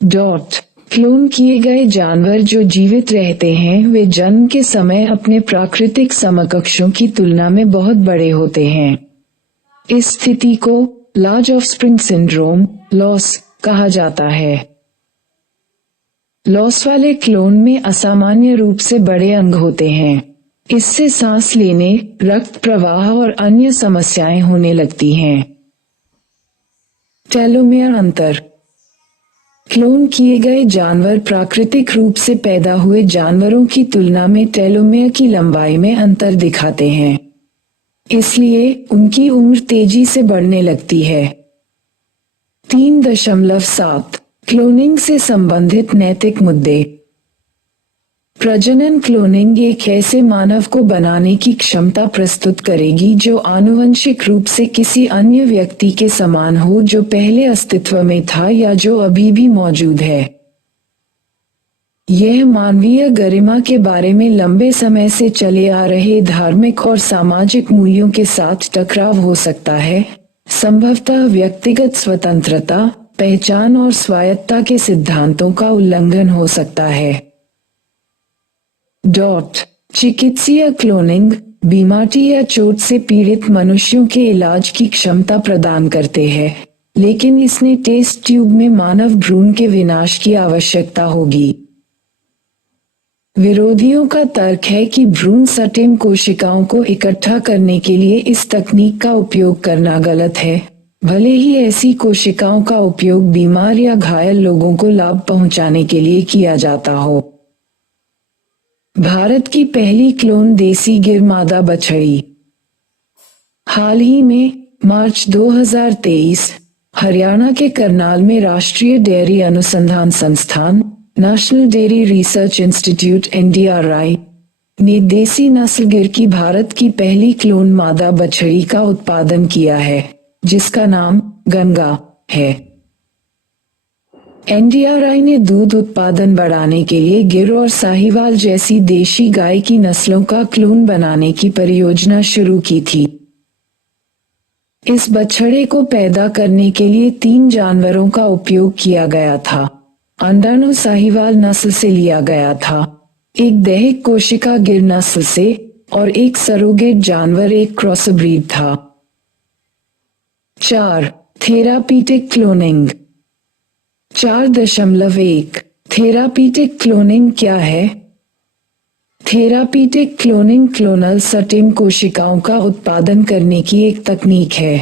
क्लोन किए गए जानवर जो जीवित रहते हैं वे जन्म के समय अपने प्राकृतिक समकक्षों की तुलना में बहुत बड़े होते हैं। इस स्थिति को लार्ज ऑफस्प्रिंग सिंड्रोम लॉस कहा जाता है। लॉस वाले क्लोन में असामान्य रूप से बड़े अंग होते हैं। इससे सांस लेने, रक्त प्रवाह और अन्य समस्याएं होने लगती हैं। टेलोमेयर अंतर। क्लोन किए गए जानवर प्राकृतिक रूप से पैदा हुए जानवरों की तुलना में टेलोमेयर की लंबाई में अंतर दिखाते हैं। इसलिए उनकी उम्र तेजी से बढ़ने लगती है। 3.7 क्लोनिंग से संबंधित नैतिक मुद्दे। प्रजनन क्लोनिंग एक ऐसे मानव को बनाने की क्षमता प्रस्तुत करेगी जो आनुवंशिक रूप से किसी अन्य व्यक्ति के समान हो जो पहले अस्तित्व में था या जो अभी भी मौजूद है। यह मानवीय गरिमा के बारे में लंबे समय से चले आ रहे धार्मिक और सामाजिक मूल्यों के साथ टकराव हो सकता है, संभवतः व्यक्तिगत स्वतंत्रता, पहचान और स्वायत्तता के सिद्धांतों का उल्लंघन हो सकता है। चिकित्सीय क्लोनिंग बीमारी या चोट से पीड़ित मनुष्यों के इलाज की क्षमता प्रदान करते हैं, लेकिन इसने टेस्ट ट्यूब में मानव भ्रूण के विनाश की आवश्यकता होगी। विरोधियों का तर्क है कि भ्रूण स्टेम कोशिकाओं को इकट्ठा करने के लिए इस तकनीक का उपयोग करना गलत है, भले ही ऐसी कोशिकाओं का उपयोग बीमार या घायल लोगों को लाभ पहुंचाने के लिए किया जाता हो। भारत की पहली क्लोन देसी गिर मादा बछड़ी। हाल ही में मार्च 2023 हरियाणा के करनाल में राष्ट्रीय डेयरी अनुसंधान संस्थान national dairy research institute (NDRI) ने देसी नस्ल गिर की भारत की पहली क्लोन मादा बछड़ी का उत्पादन किया है, जिसका नाम गंगा है। NDRI ने दूध उत्पादन बढ़ाने के लिए गिर और साहीवाल जैसी देशी गाय की नस्लों का क्लोन बनाने की परियोजना शुरू की थी। इस बछड़े को पैदा करने के लिए 3 जानवरों का उपयोग किया गया था। अंडाणु साहीवाल नस्ल से लिया गया था, एक दैहिक कोशिका गिर नस्ल से और एक सरोगेट जानवर एक क्रॉसब्रीड था। 4. Therapeutic cloning. 4.1 थेरापीटिक क्लोनिंग क्या है? थेरापीटिक क्लोनिंग क्लोनल स्टेम कोशिकाओं का उत्पादन करने की एक तकनीक है।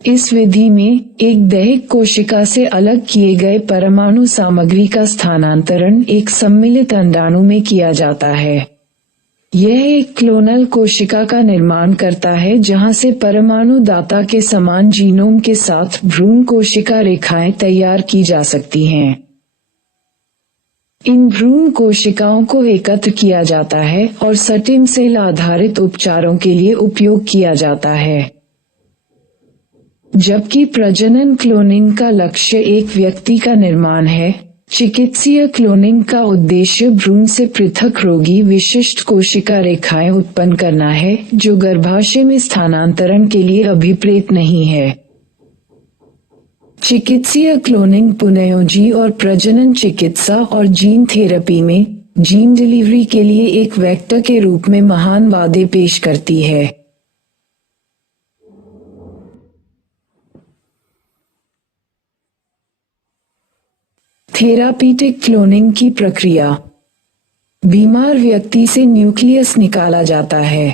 इस विधि में एक दैहिक कोशिका से अलग किए गए परमाणु सामग्री का स्थानांतरण एक सम्मिलित अंडाणु में किया जाता है। यह एक क्लोनल कोशिका का निर्माण करता है जहां से परमाणु दाता के समान जीनोम के साथ भ्रूण कोशिका रेखाएं तैयार की जा सकती हैं। इन भ्रूण कोशिकाओं को एकत्र किया जाता है और स्टेम सेल आधारित उपचारों के लिए उपयोग किया जाता है। जबकि प्रजनन क्लोनिंग का लक्ष्य एक व्यक्ति का निर्माण है, चिकित्सीय क्लोनिंग का उद्देश्य भ्रूण से पृथक रोगी विशिष्ट कोशिका रेखाएं उत्पन्न करना है जो गर्भाशय में स्थानांतरण के लिए अभिप्रेत नहीं है। चिकित्सीय क्लोनिंग पुनःयोजी और प्रजनन चिकित्सा और जीन थेरेपी में जीन डिलीवरी के लिए एक वेक्टर के रूप में महान वादे पेश करती है। थेरापीटिक क्लोनिंग की प्रक्रिया। बीमार व्यक्ति से न्यूक्लियस निकाला जाता है।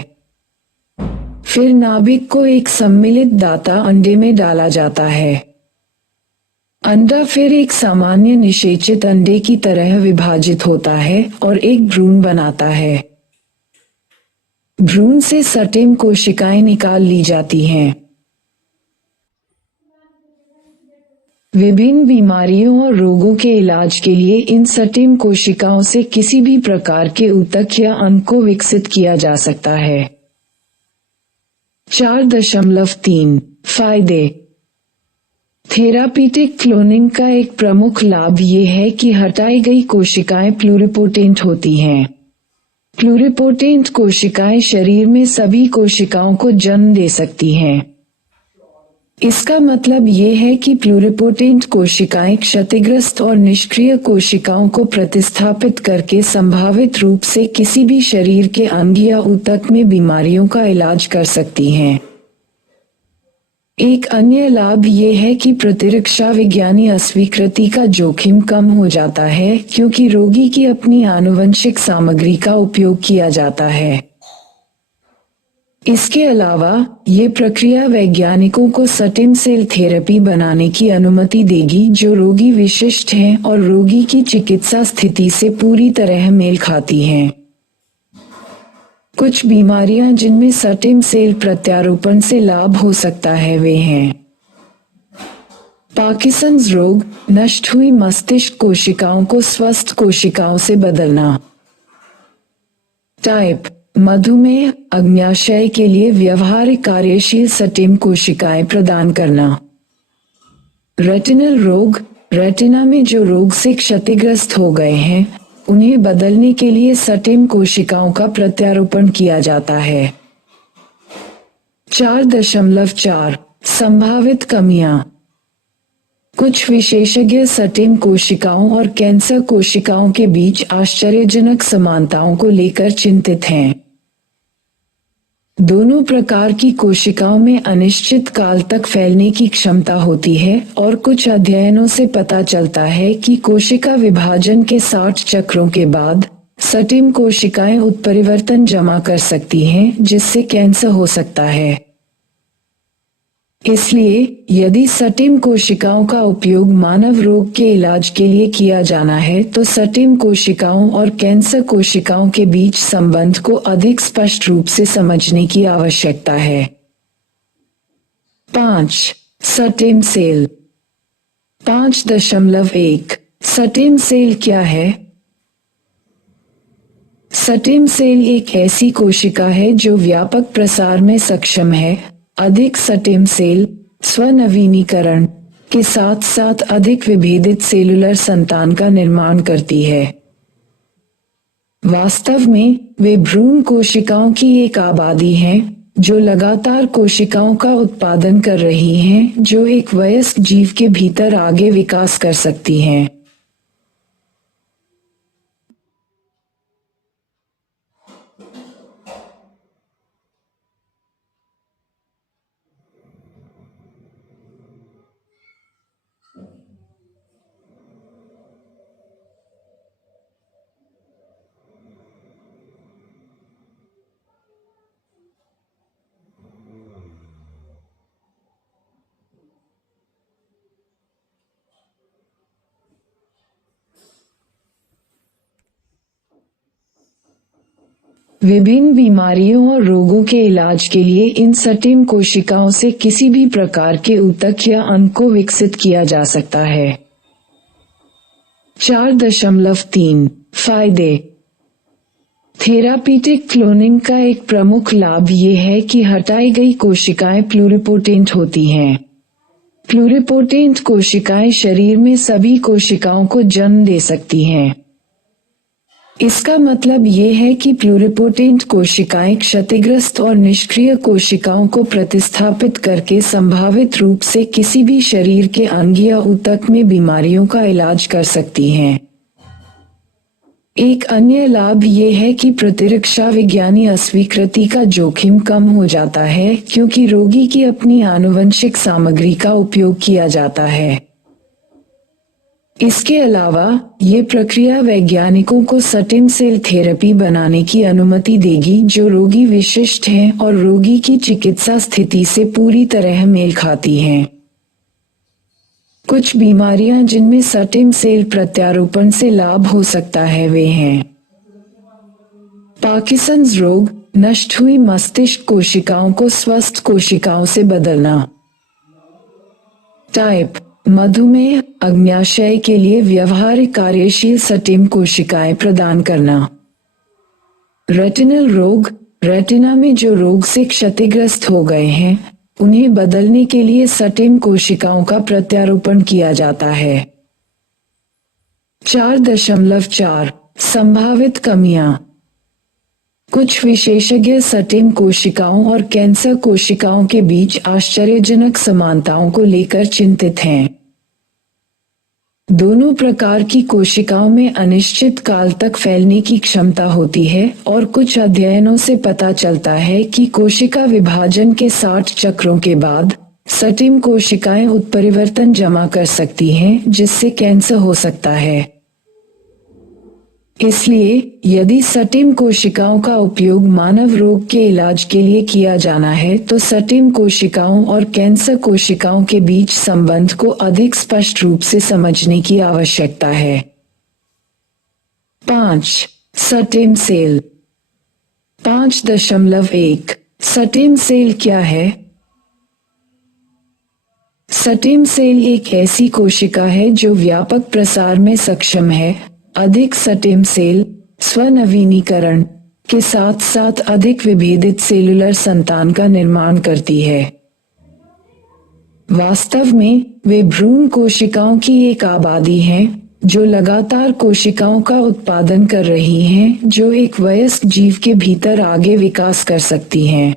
फिर नाभिक को एक सम्मिलित दाता अंडे में डाला जाता है। अंडा फिर एक सामान्य निषेचित अंडे की तरह विभाजित होता है और एक भ्रूण बनाता है। भ्रूण से स्टेम कोशिकाएं निकाल ली जाती हैं। विभिन्न बीमारियों और रोगों के इलाज के लिए इन स्टेम कोशिकाओं से किसी भी प्रकार के ऊतक या अंग को विकसित किया जा सकता है। 4.3 फायदे। थेरापीटिक क्लोनिंग का एक प्रमुख लाभ ये है कि हटाई गई कोशिकाएं प्लूरिपोटेंट होती हैं। प्लूरिपोटेंट कोशिकाएं शरीर में सभी कोशिकाओं को जन्म दे सकती हैं। इसका मतलब ये है कि प्लुरिपोटेंट कोशिकाएं क्षतिग्रस्त और निष्क्रिय कोशिकाओं को प्रतिस्थापित करके संभावित रूप से किसी भी शरीर के अंग या ऊतक में बीमारियों का इलाज कर सकती हैं। एक अन्य लाभ ये है कि प्रतिरक्षा विज्ञानी अस्वीकृति का जोखिम कम हो जाता है क्योंकि रोगी की अपनी आनुवंशिक सामग्री का उपयोग किया जाता है। इसके अलावा ये प्रक्रिया वैज्ञानिकों को स्टेम सेल थेरेपी बनाने की अनुमति देगी जो रोगी विशिष्ट है और रोगी की चिकित्सा स्थिति से पूरी तरह मेल खाती हैं। कुछ बीमारियां जिनमें स्टेम सेल प्रत्यारोपण से लाभ हो सकता है वे हैं पार्किंसंस रोग, नष्ट हुई मस्तिष्क कोशिकाओं को स्वस्थ कोशिकाओं से बदलना, टाइप मधुमेह, अग्न्याशय के लिए व्यवहारिक कार्यशील स्टेम कोशिकाएं प्रदान करना, रेटिनल रोग, रेटिना में जो रोग से क्षतिग्रस्त हो गए हैं उन्हें बदलने के लिए स्टेम कोशिकाओं का प्रत्यारोपण किया जाता है। 4.4 संभावित कमियां। कुछ विशेषज्ञ स्टेम कोशिकाओं और कैंसर कोशिकाओं के बीच आश्चर्यजनक समानताओं को लेकर चिंतित हैं। दोनों प्रकार की कोशिकाओं में अनिश्चित काल तक फैलने की क्षमता होती है और कुछ अध्ययनों से पता चलता है कि कोशिका विभाजन के 60 चक्रों के बाद स्टेम कोशिकाएं उत्परिवर्तन जमा कर सकती हैं जिससे कैंसर हो सकता है। इसलिए यदि स्टेम कोशिकाओं का उपयोग मानव रोग के इलाज के लिए किया जाना है तो स्टेम कोशिकाओं और कैंसर कोशिकाओं के बीच संबंध को अधिक स्पष्ट रूप से समझने की आवश्यकता है। 5. Stem cell. 5.1 स्टेम सेल क्या है? स्टेम सेल एक ऐसी कोशिका है जो व्यापक प्रसार में सक्षम है। अधिक स्टेम सेल स्वनवीनीकरण के साथ साथ अधिक विभेदित सेलुलर संतान का निर्माण करती है। वास्तव में वे भ्रूण कोशिकाओं की एक आबादी हैं जो लगातार कोशिकाओं का उत्पादन कर रही हैं जो एक वयस्क जीव के भीतर आगे विकास कर सकती हैं। विभिन्न बीमारियों और रोगों के इलाज के लिए इन स्टेम कोशिकाओं से किसी भी प्रकार के ऊतक या अंग को विकसित किया जा सकता है। 4.3 फायदे। थेरापीटिक क्लोनिंग का एक प्रमुख लाभ ये है कि हटाई गई कोशिकाएं प्लुरिपोटेंट होती हैं। प्लुरिपोटेंट कोशिकाएं शरीर में सभी कोशिकाओं को जन्म दे सकती हैं। इसका मतलब ये है कि प्लुरिपोटेंट कोशिकाएं क्षतिग्रस्त और निष्क्रिय कोशिकाओं को प्रतिस्थापित करके संभावित रूप से किसी भी शरीर के अंग या ऊतक में बीमारियों का इलाज कर सकती हैं। एक अन्य लाभ ये है कि प्रतिरक्षा विज्ञानी अस्वीकृति का जोखिम कम हो जाता है क्योंकि रोगी की अपनी आनुवंशिक सामग्री का उपयोग किया जाता है। इसके अलावा ये प्रक्रिया वैज्ञानिकों को स्टेम सेल थेरेपी बनाने की अनुमति देगी जो रोगी विशिष्ट है और रोगी की चिकित्सा स्थिति से पूरी तरह मेल खाती हैं। कुछ बीमारियां जिनमें स्टेम सेल प्रत्यारोपण से लाभ हो सकता है वे हैं पार्किंसंस रोग, नष्ट हुई मस्तिष्क कोशिकाओं को स्वस्थ कोशिकाओं से बदलना, टाइप मधुमेह, अग्न्याशय के लिए व्यवहारिक कार्यशील स्टेम कोशिकाएं प्रदान करना, रेटिनल रोग, रेटिना में जो रोग से क्षतिग्रस्त हो गए हैं उन्हें बदलने के लिए स्टेम कोशिकाओं का प्रत्यारोपण किया जाता है। 4.4 संभावित कमियां। कुछ विशेषज्ञ सटिम कोशिकाओं और कैंसर कोशिकाओं के बीच आश्चर्यजनक समानताओं को लेकर चिंतित हैं। दोनों प्रकार की कोशिकाओं में अनिश्चित काल तक फैलने की क्षमता होती है और कुछ अध्ययनों से पता चलता है कि कोशिका विभाजन के 60 चक्रों के बाद सटिम कोशिकाएं उत्परिवर्तन जमा कर सकती हैं, जिससे कैंसर हो सकता है। इसलिए यदि सटिम कोशिकाओं का उपयोग मानव रोग के इलाज के लिए किया जाना है तो सटिम कोशिकाओं और कैंसर कोशिकाओं के बीच संबंध को अधिक स्पष्ट रूप से समझने की आवश्यकता है। 5. सटिम सेल। 5.1 सटिम सेल क्या है? सटिम सेल एक ऐसी कोशिका है जो व्यापक प्रसार में सक्षम है। अधिक सटिम सेल स्वनवीनीकरण के साथ साथ अधिक विभेदित सेलुलर संतान का निर्माण करती है। वास्तव में वे भ्रूण कोशिकाओं की एक आबादी है जो लगातार कोशिकाओं का उत्पादन कर रही हैं, जो एक वयस्क जीव के भीतर आगे विकास कर सकती हैं।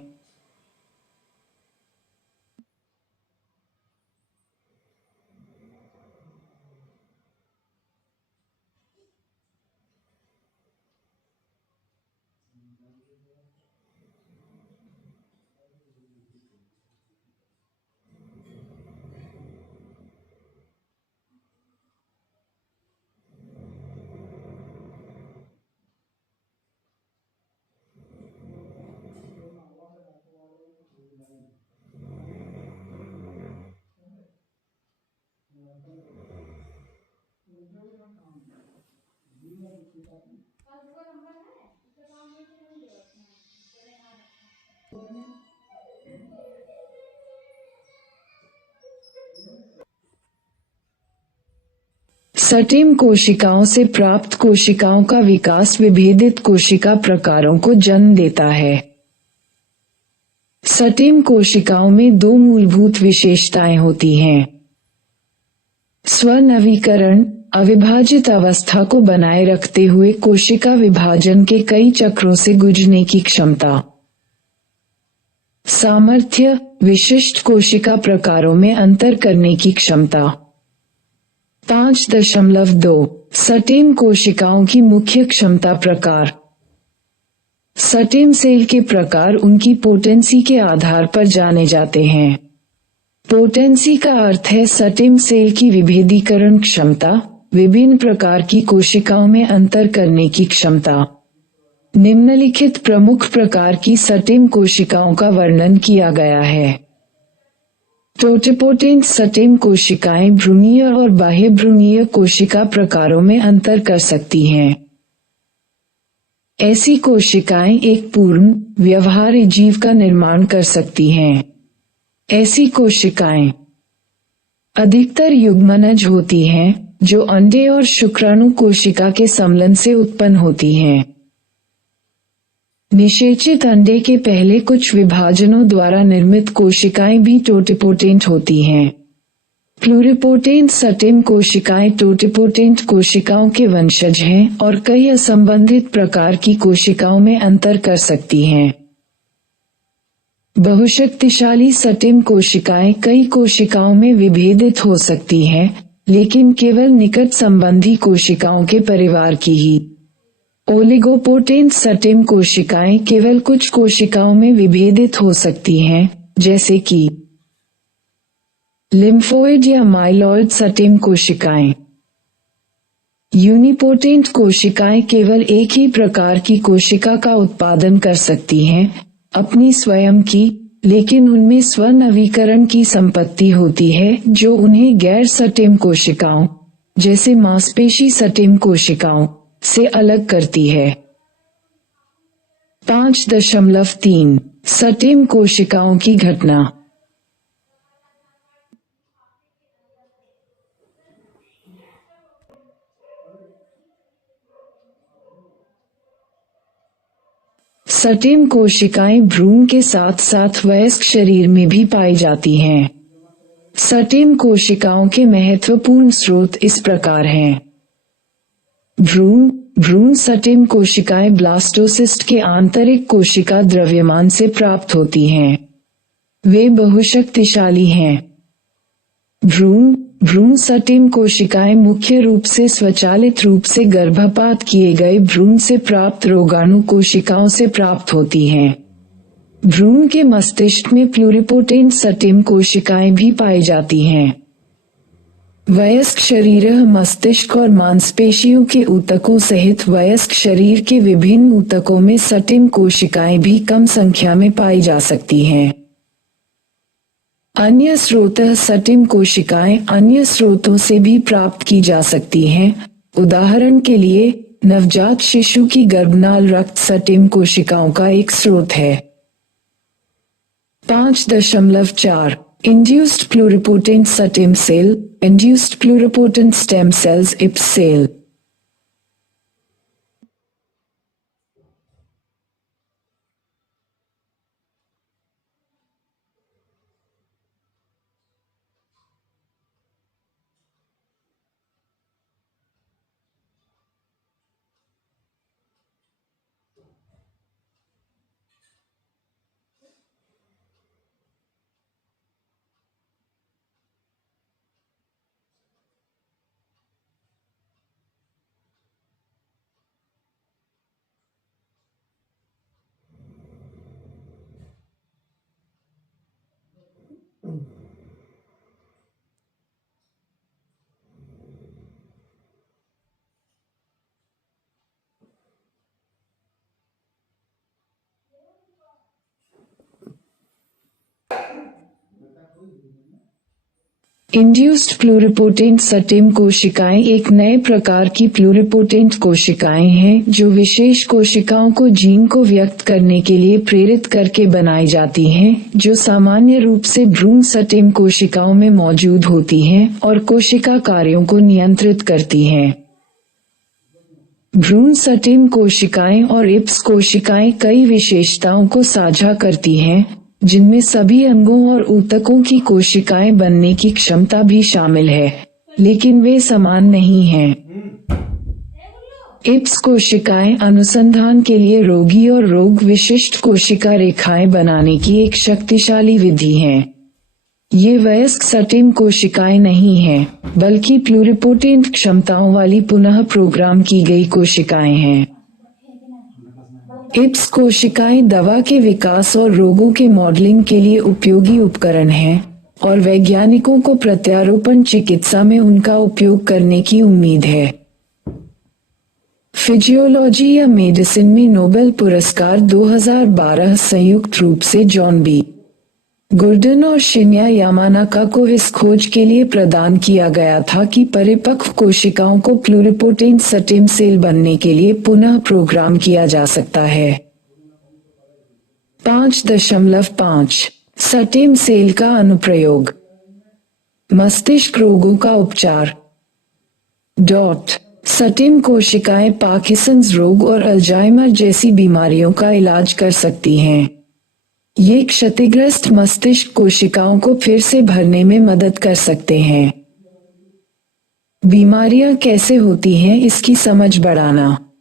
सटिम कोशिकाओं से प्राप्त कोशिकाओं का विकास विभेदित कोशिका प्रकारों को जन्म देता है। सटिम कोशिकाओं में 2 मूलभूत विशेषताएं होती हैं। स्वनवीकरण, अविभाजित अवस्था को बनाए रखते हुए कोशिका विभाजन के कई चक्रों से गुजरने की क्षमता। सामर्थ्य, विशिष्ट कोशिका प्रकारों में अंतर करने की क्षमता। 5.2 सटिम कोशिकाओं की मुख्य क्षमता प्रकार। सटिम सेल के प्रकार उनकी पोटेंसी के आधार पर जाने जाते हैं। पोटेंसी का अर्थ है सटिम सेल की विभेदीकरण क्षमता, विभिन्न प्रकार की कोशिकाओं में अंतर करने की क्षमता। निम्नलिखित प्रमुख प्रकार की सटिम कोशिकाओं का वर्णन किया गया है। टोटिपोटेंट सटिम कोशिकाएं भ्रूणीय और बाह्य भ्रूणीय कोशिका प्रकारों में अंतर कर सकती हैं। ऐसी कोशिकाएं एक पूर्ण, व्यवहार्य जीव का निर्माण कर सकती हैं। ऐसी कोशिकाएं अधिकतर युग्मनज होती हैं, जो अंडे और शुक्राणु कोशिका के सम्मिलन से उत्पन्न होती हैं। निषेचित अंडे के पहले कुछ विभाजनों द्वारा निर्मित कोशिकाएं भी टोटिपोटेंट होती हैं। प्लूरिपोटेंट सटिम कोशिकाएं टोटिपोटेंट कोशिकाओं के वंशज हैं और कई असंबंधित प्रकार की कोशिकाओं में अंतर कर सकती हैं। बहुशक्तिशाली सटिम कोशिकाएं कई कोशिकाओं में विभेदित हो सकती हैं, लेकिन केवल निकट संबंधी कोशिकाओं के परिवार की ही। ओलिगोपोटेंट सटिम कोशिकाएं केवल कुछ कोशिकाओं में विभेदित हो सकती हैं, जैसे कि लिम्फोइड या माइलॉइड सटिम कोशिकाएं। यूनिपोटेंट कोशिकाएं केवल एक ही प्रकार की कोशिका का उत्पादन कर सकती हैं, अपनी स्वयं की, लेकिन उनमें स्वनवीकरण की संपत्ति होती है जो उन्हें गैर सटिम कोशिकाओं, जैसे मांसपेशी सटिम कोशिकाओं, से अलग करती है। 5.3 सटिम कोशिकाओं की घटना। सटिम कोशिकाएं भ्रूण के साथ साथ वयस्क शरीर में भी पाई जाती हैं। सटिम कोशिकाओं के महत्वपूर्ण स्रोत इस प्रकार हैं। भ्रूण, भ्रूण सटिम कोशिकाएं ब्लास्टोसिस्ट के आंतरिक कोशिका द्रव्यमान से प्राप्त होती हैं। वे बहुशक्तिशाली हैं। भ्रूण सटिम कोशिकाएं मुख्य रूप से स्वचालित रूप से गर्भपात किए गए भ्रूण से प्राप्त रोगाणु कोशिकाओं से प्राप्त होती हैं। भ्रूण के मस्तिष्क में प्लूरिपोटेंट सटिम कोशिकाएं भी पाई जाती हैं। वयस्क शरीर मस्तिष्क और मांसपेशियों के ऊतकों सहित वयस्क शरीर के विभिन्न ऊतकों में सटिम कोशिकाएं भी कम संख्या में पाई जा सकती हैं। अन्य स्रोत सटिम कोशिकाएं अन्य स्रोतों से भी प्राप्त की जा सकती हैं। उदाहरण के लिए नवजात शिशु की गर्भनाल रक्त सटिम कोशिकाओं का एक स्रोत है। 5.4 Induced pluripotent stem cell, induced pluripotent stem cells IPS cell। Induced pluripotent stem कोशिकाएं एक नए प्रकार की प्लूरिपोटेंट कोशिकाएं हैं जो विशेष कोशिकाओं को जीन को व्यक्त करने के लिए प्रेरित करके बनाई जाती हैं, जो सामान्य रूप से भ्रूण सटिम कोशिकाओं में मौजूद होती हैं और कोशिका कार्यों को नियंत्रित करती हैं। भ्रूण सटिम कोशिकाएं और इप्स कोशिकाएं कई विशेषताओं को साझा करती हैं, जिनमें सभी अंगों और ऊतकों की कोशिकाएं बनने की क्षमता भी शामिल है, लेकिन वे समान नहीं हैं। इप्स कोशिकाएं अनुसंधान के लिए रोगी और रोग विशिष्ट कोशिका रेखाएं बनाने की एक शक्तिशाली विधि है। ये वयस्क सटिम कोशिकाएं नहीं हैं, बल्कि प्लूरिपोटेंट क्षमताओं वाली पुनः प्रोग्राम की गई कोशिकाएं हैं। इप्स कोशिकाएं दवा के विकास और रोगों के मॉडलिंग के लिए उपयोगी उपकरण हैं और वैज्ञानिकों को प्रत्यारोपण चिकित्सा में उनका उपयोग करने की उम्मीद है। फिजियोलॉजी या मेडिसिन में नोबेल पुरस्कार 2012 संयुक्त रूप से जॉन बी. गुर्डन और शिन्या यामानाका को इस खोज के लिए प्रदान किया गया था कि परिपक्व कोशिकाओं को प्लूरिपोटेंट सटिम सेल बनने के लिए पुनः प्रोग्राम किया जा सकता है। 5.5 सटिम सेल का अनुप्रयोग। मस्तिष्क रोगों का उपचार। सटिम कोशिकाएं पार्किंसंस रोग और अल्जाइमर जैसी बीमारियों का इलाज कर सकती हैं। ये क्षतिग्रस्त मस्तिष्क कोशिकाओं को फिर से भरने में मदद कर सकते हैं। बीमारियां कैसे होती हैं इसकी समझ बढ़ाना।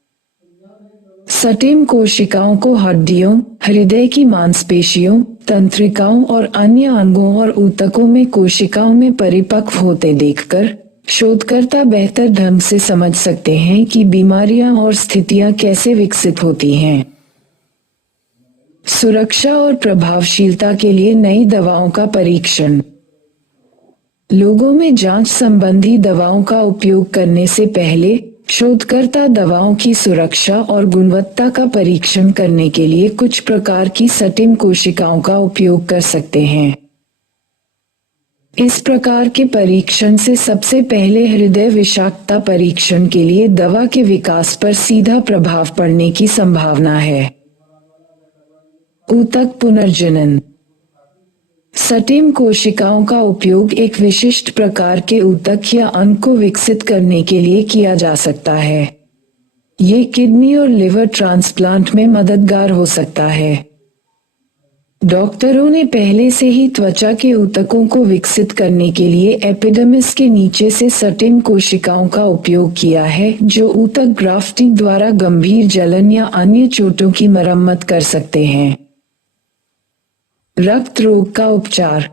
सटिम कोशिकाओं को हड्डियों, हृदय की मांसपेशियों, तंत्रिकाओं और अन्य अंगों और ऊतकों में कोशिकाओं में परिपक्व होते देखकर शोधकर्ता बेहतर ढंग से समझ सकते हैं कि बीमारियां और स्थितियां कैसे विकसित होती हैं। सुरक्षा और प्रभावशीलता के लिए नई दवाओं का परीक्षण। लोगों में जांच संबंधी दवाओं का उपयोग करने से पहले शोधकर्ता दवाओं की सुरक्षा और गुणवत्ता का परीक्षण करने के लिए कुछ प्रकार की सटिम कोशिकाओं का उपयोग कर सकते हैं। इस प्रकार के परीक्षण से सबसे पहले हृदय विषाक्तता परीक्षण के लिए दवा के विकास पर सीधा प्रभाव पड़ने की संभावना है। ऊतक पुनर्जनन। सटिम कोशिकाओं का उपयोग एक विशिष्ट प्रकार के ऊतक या अंग को विकसित करने के लिए किया जा सकता है। ये किडनी और लिवर ट्रांसप्लांट में मददगार हो सकता है। डॉक्टरों ने पहले से ही त्वचा के ऊतकों को विकसित करने के लिए एपिडर्मिस के नीचे से सटिन कोशिकाओं का उपयोग किया है, जो ऊतक ग्राफ्टिंग द्वारा गंभीर जलन या अन्य चोटों की मरम्मत कर सकते हैं। रक्त रोग का उपचार।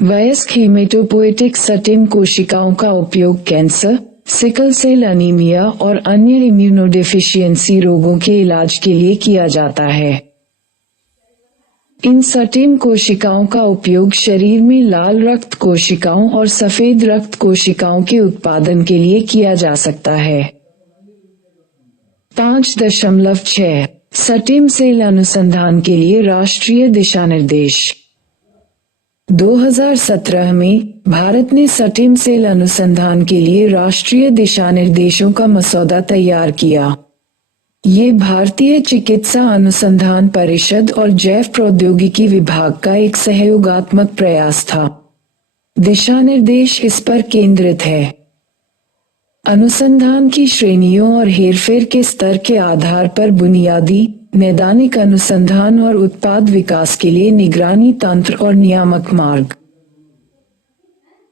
वयस्क हेमेटोपोएटिक सटिन कोशिकाओं का उपयोग कैंसर, सिकल सेल अनीमिया और अन्य इम्यूनोडेफिशिएंसी रोगों के इलाज के लिए किया जाता है। इन सटिन कोशिकाओं का उपयोग शरीर में लाल रक्त कोशिकाओं और सफेद रक्त कोशिकाओं के उत्पादन के लिए किया जा सकता है। 5.6 सटिन सेल अनुसंधान के लिए राष्ट्रीय दिशानिर्देश। 2017 में भारत ने सटिन सेल अनुसंधान के लिए राष्ट्रीय दिशानिर्देशों का मसौदा तैयार किया। ये भारतीय चिकित्सा अनुसंधान परिषद और जैव प्रौद्योगिकी विभाग का एक सहयोगात्मक प्रयास था। दिशानिर्देश इस पर केंद्रित है: अनुसंधान की श्रेणियों और हेरफेर के स्तर के आधार पर बुनियादी, नैदानिक अनुसंधान और उत्पाद विकास के लिए निगरानी तंत्र और नियामक मार्ग।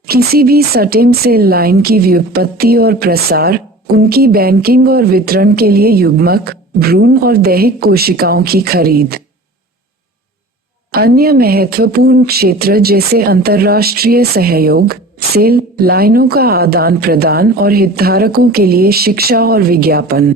किसी भी सटिन सेल लाइन की व्युत्पत्ति और प्रसार, उनकी बैंकिंग और वितरण के लिए युग्मक, भ्रूण और दैहिक कोशिकाओं की खरीद। अन्य महत्वपूर्ण क्षेत्र जैसे अंतर्राष्ट्रीय सहयोग, सेल लाइनों का आदान प्रदान और हितधारकों के लिए शिक्षा और विज्ञापन।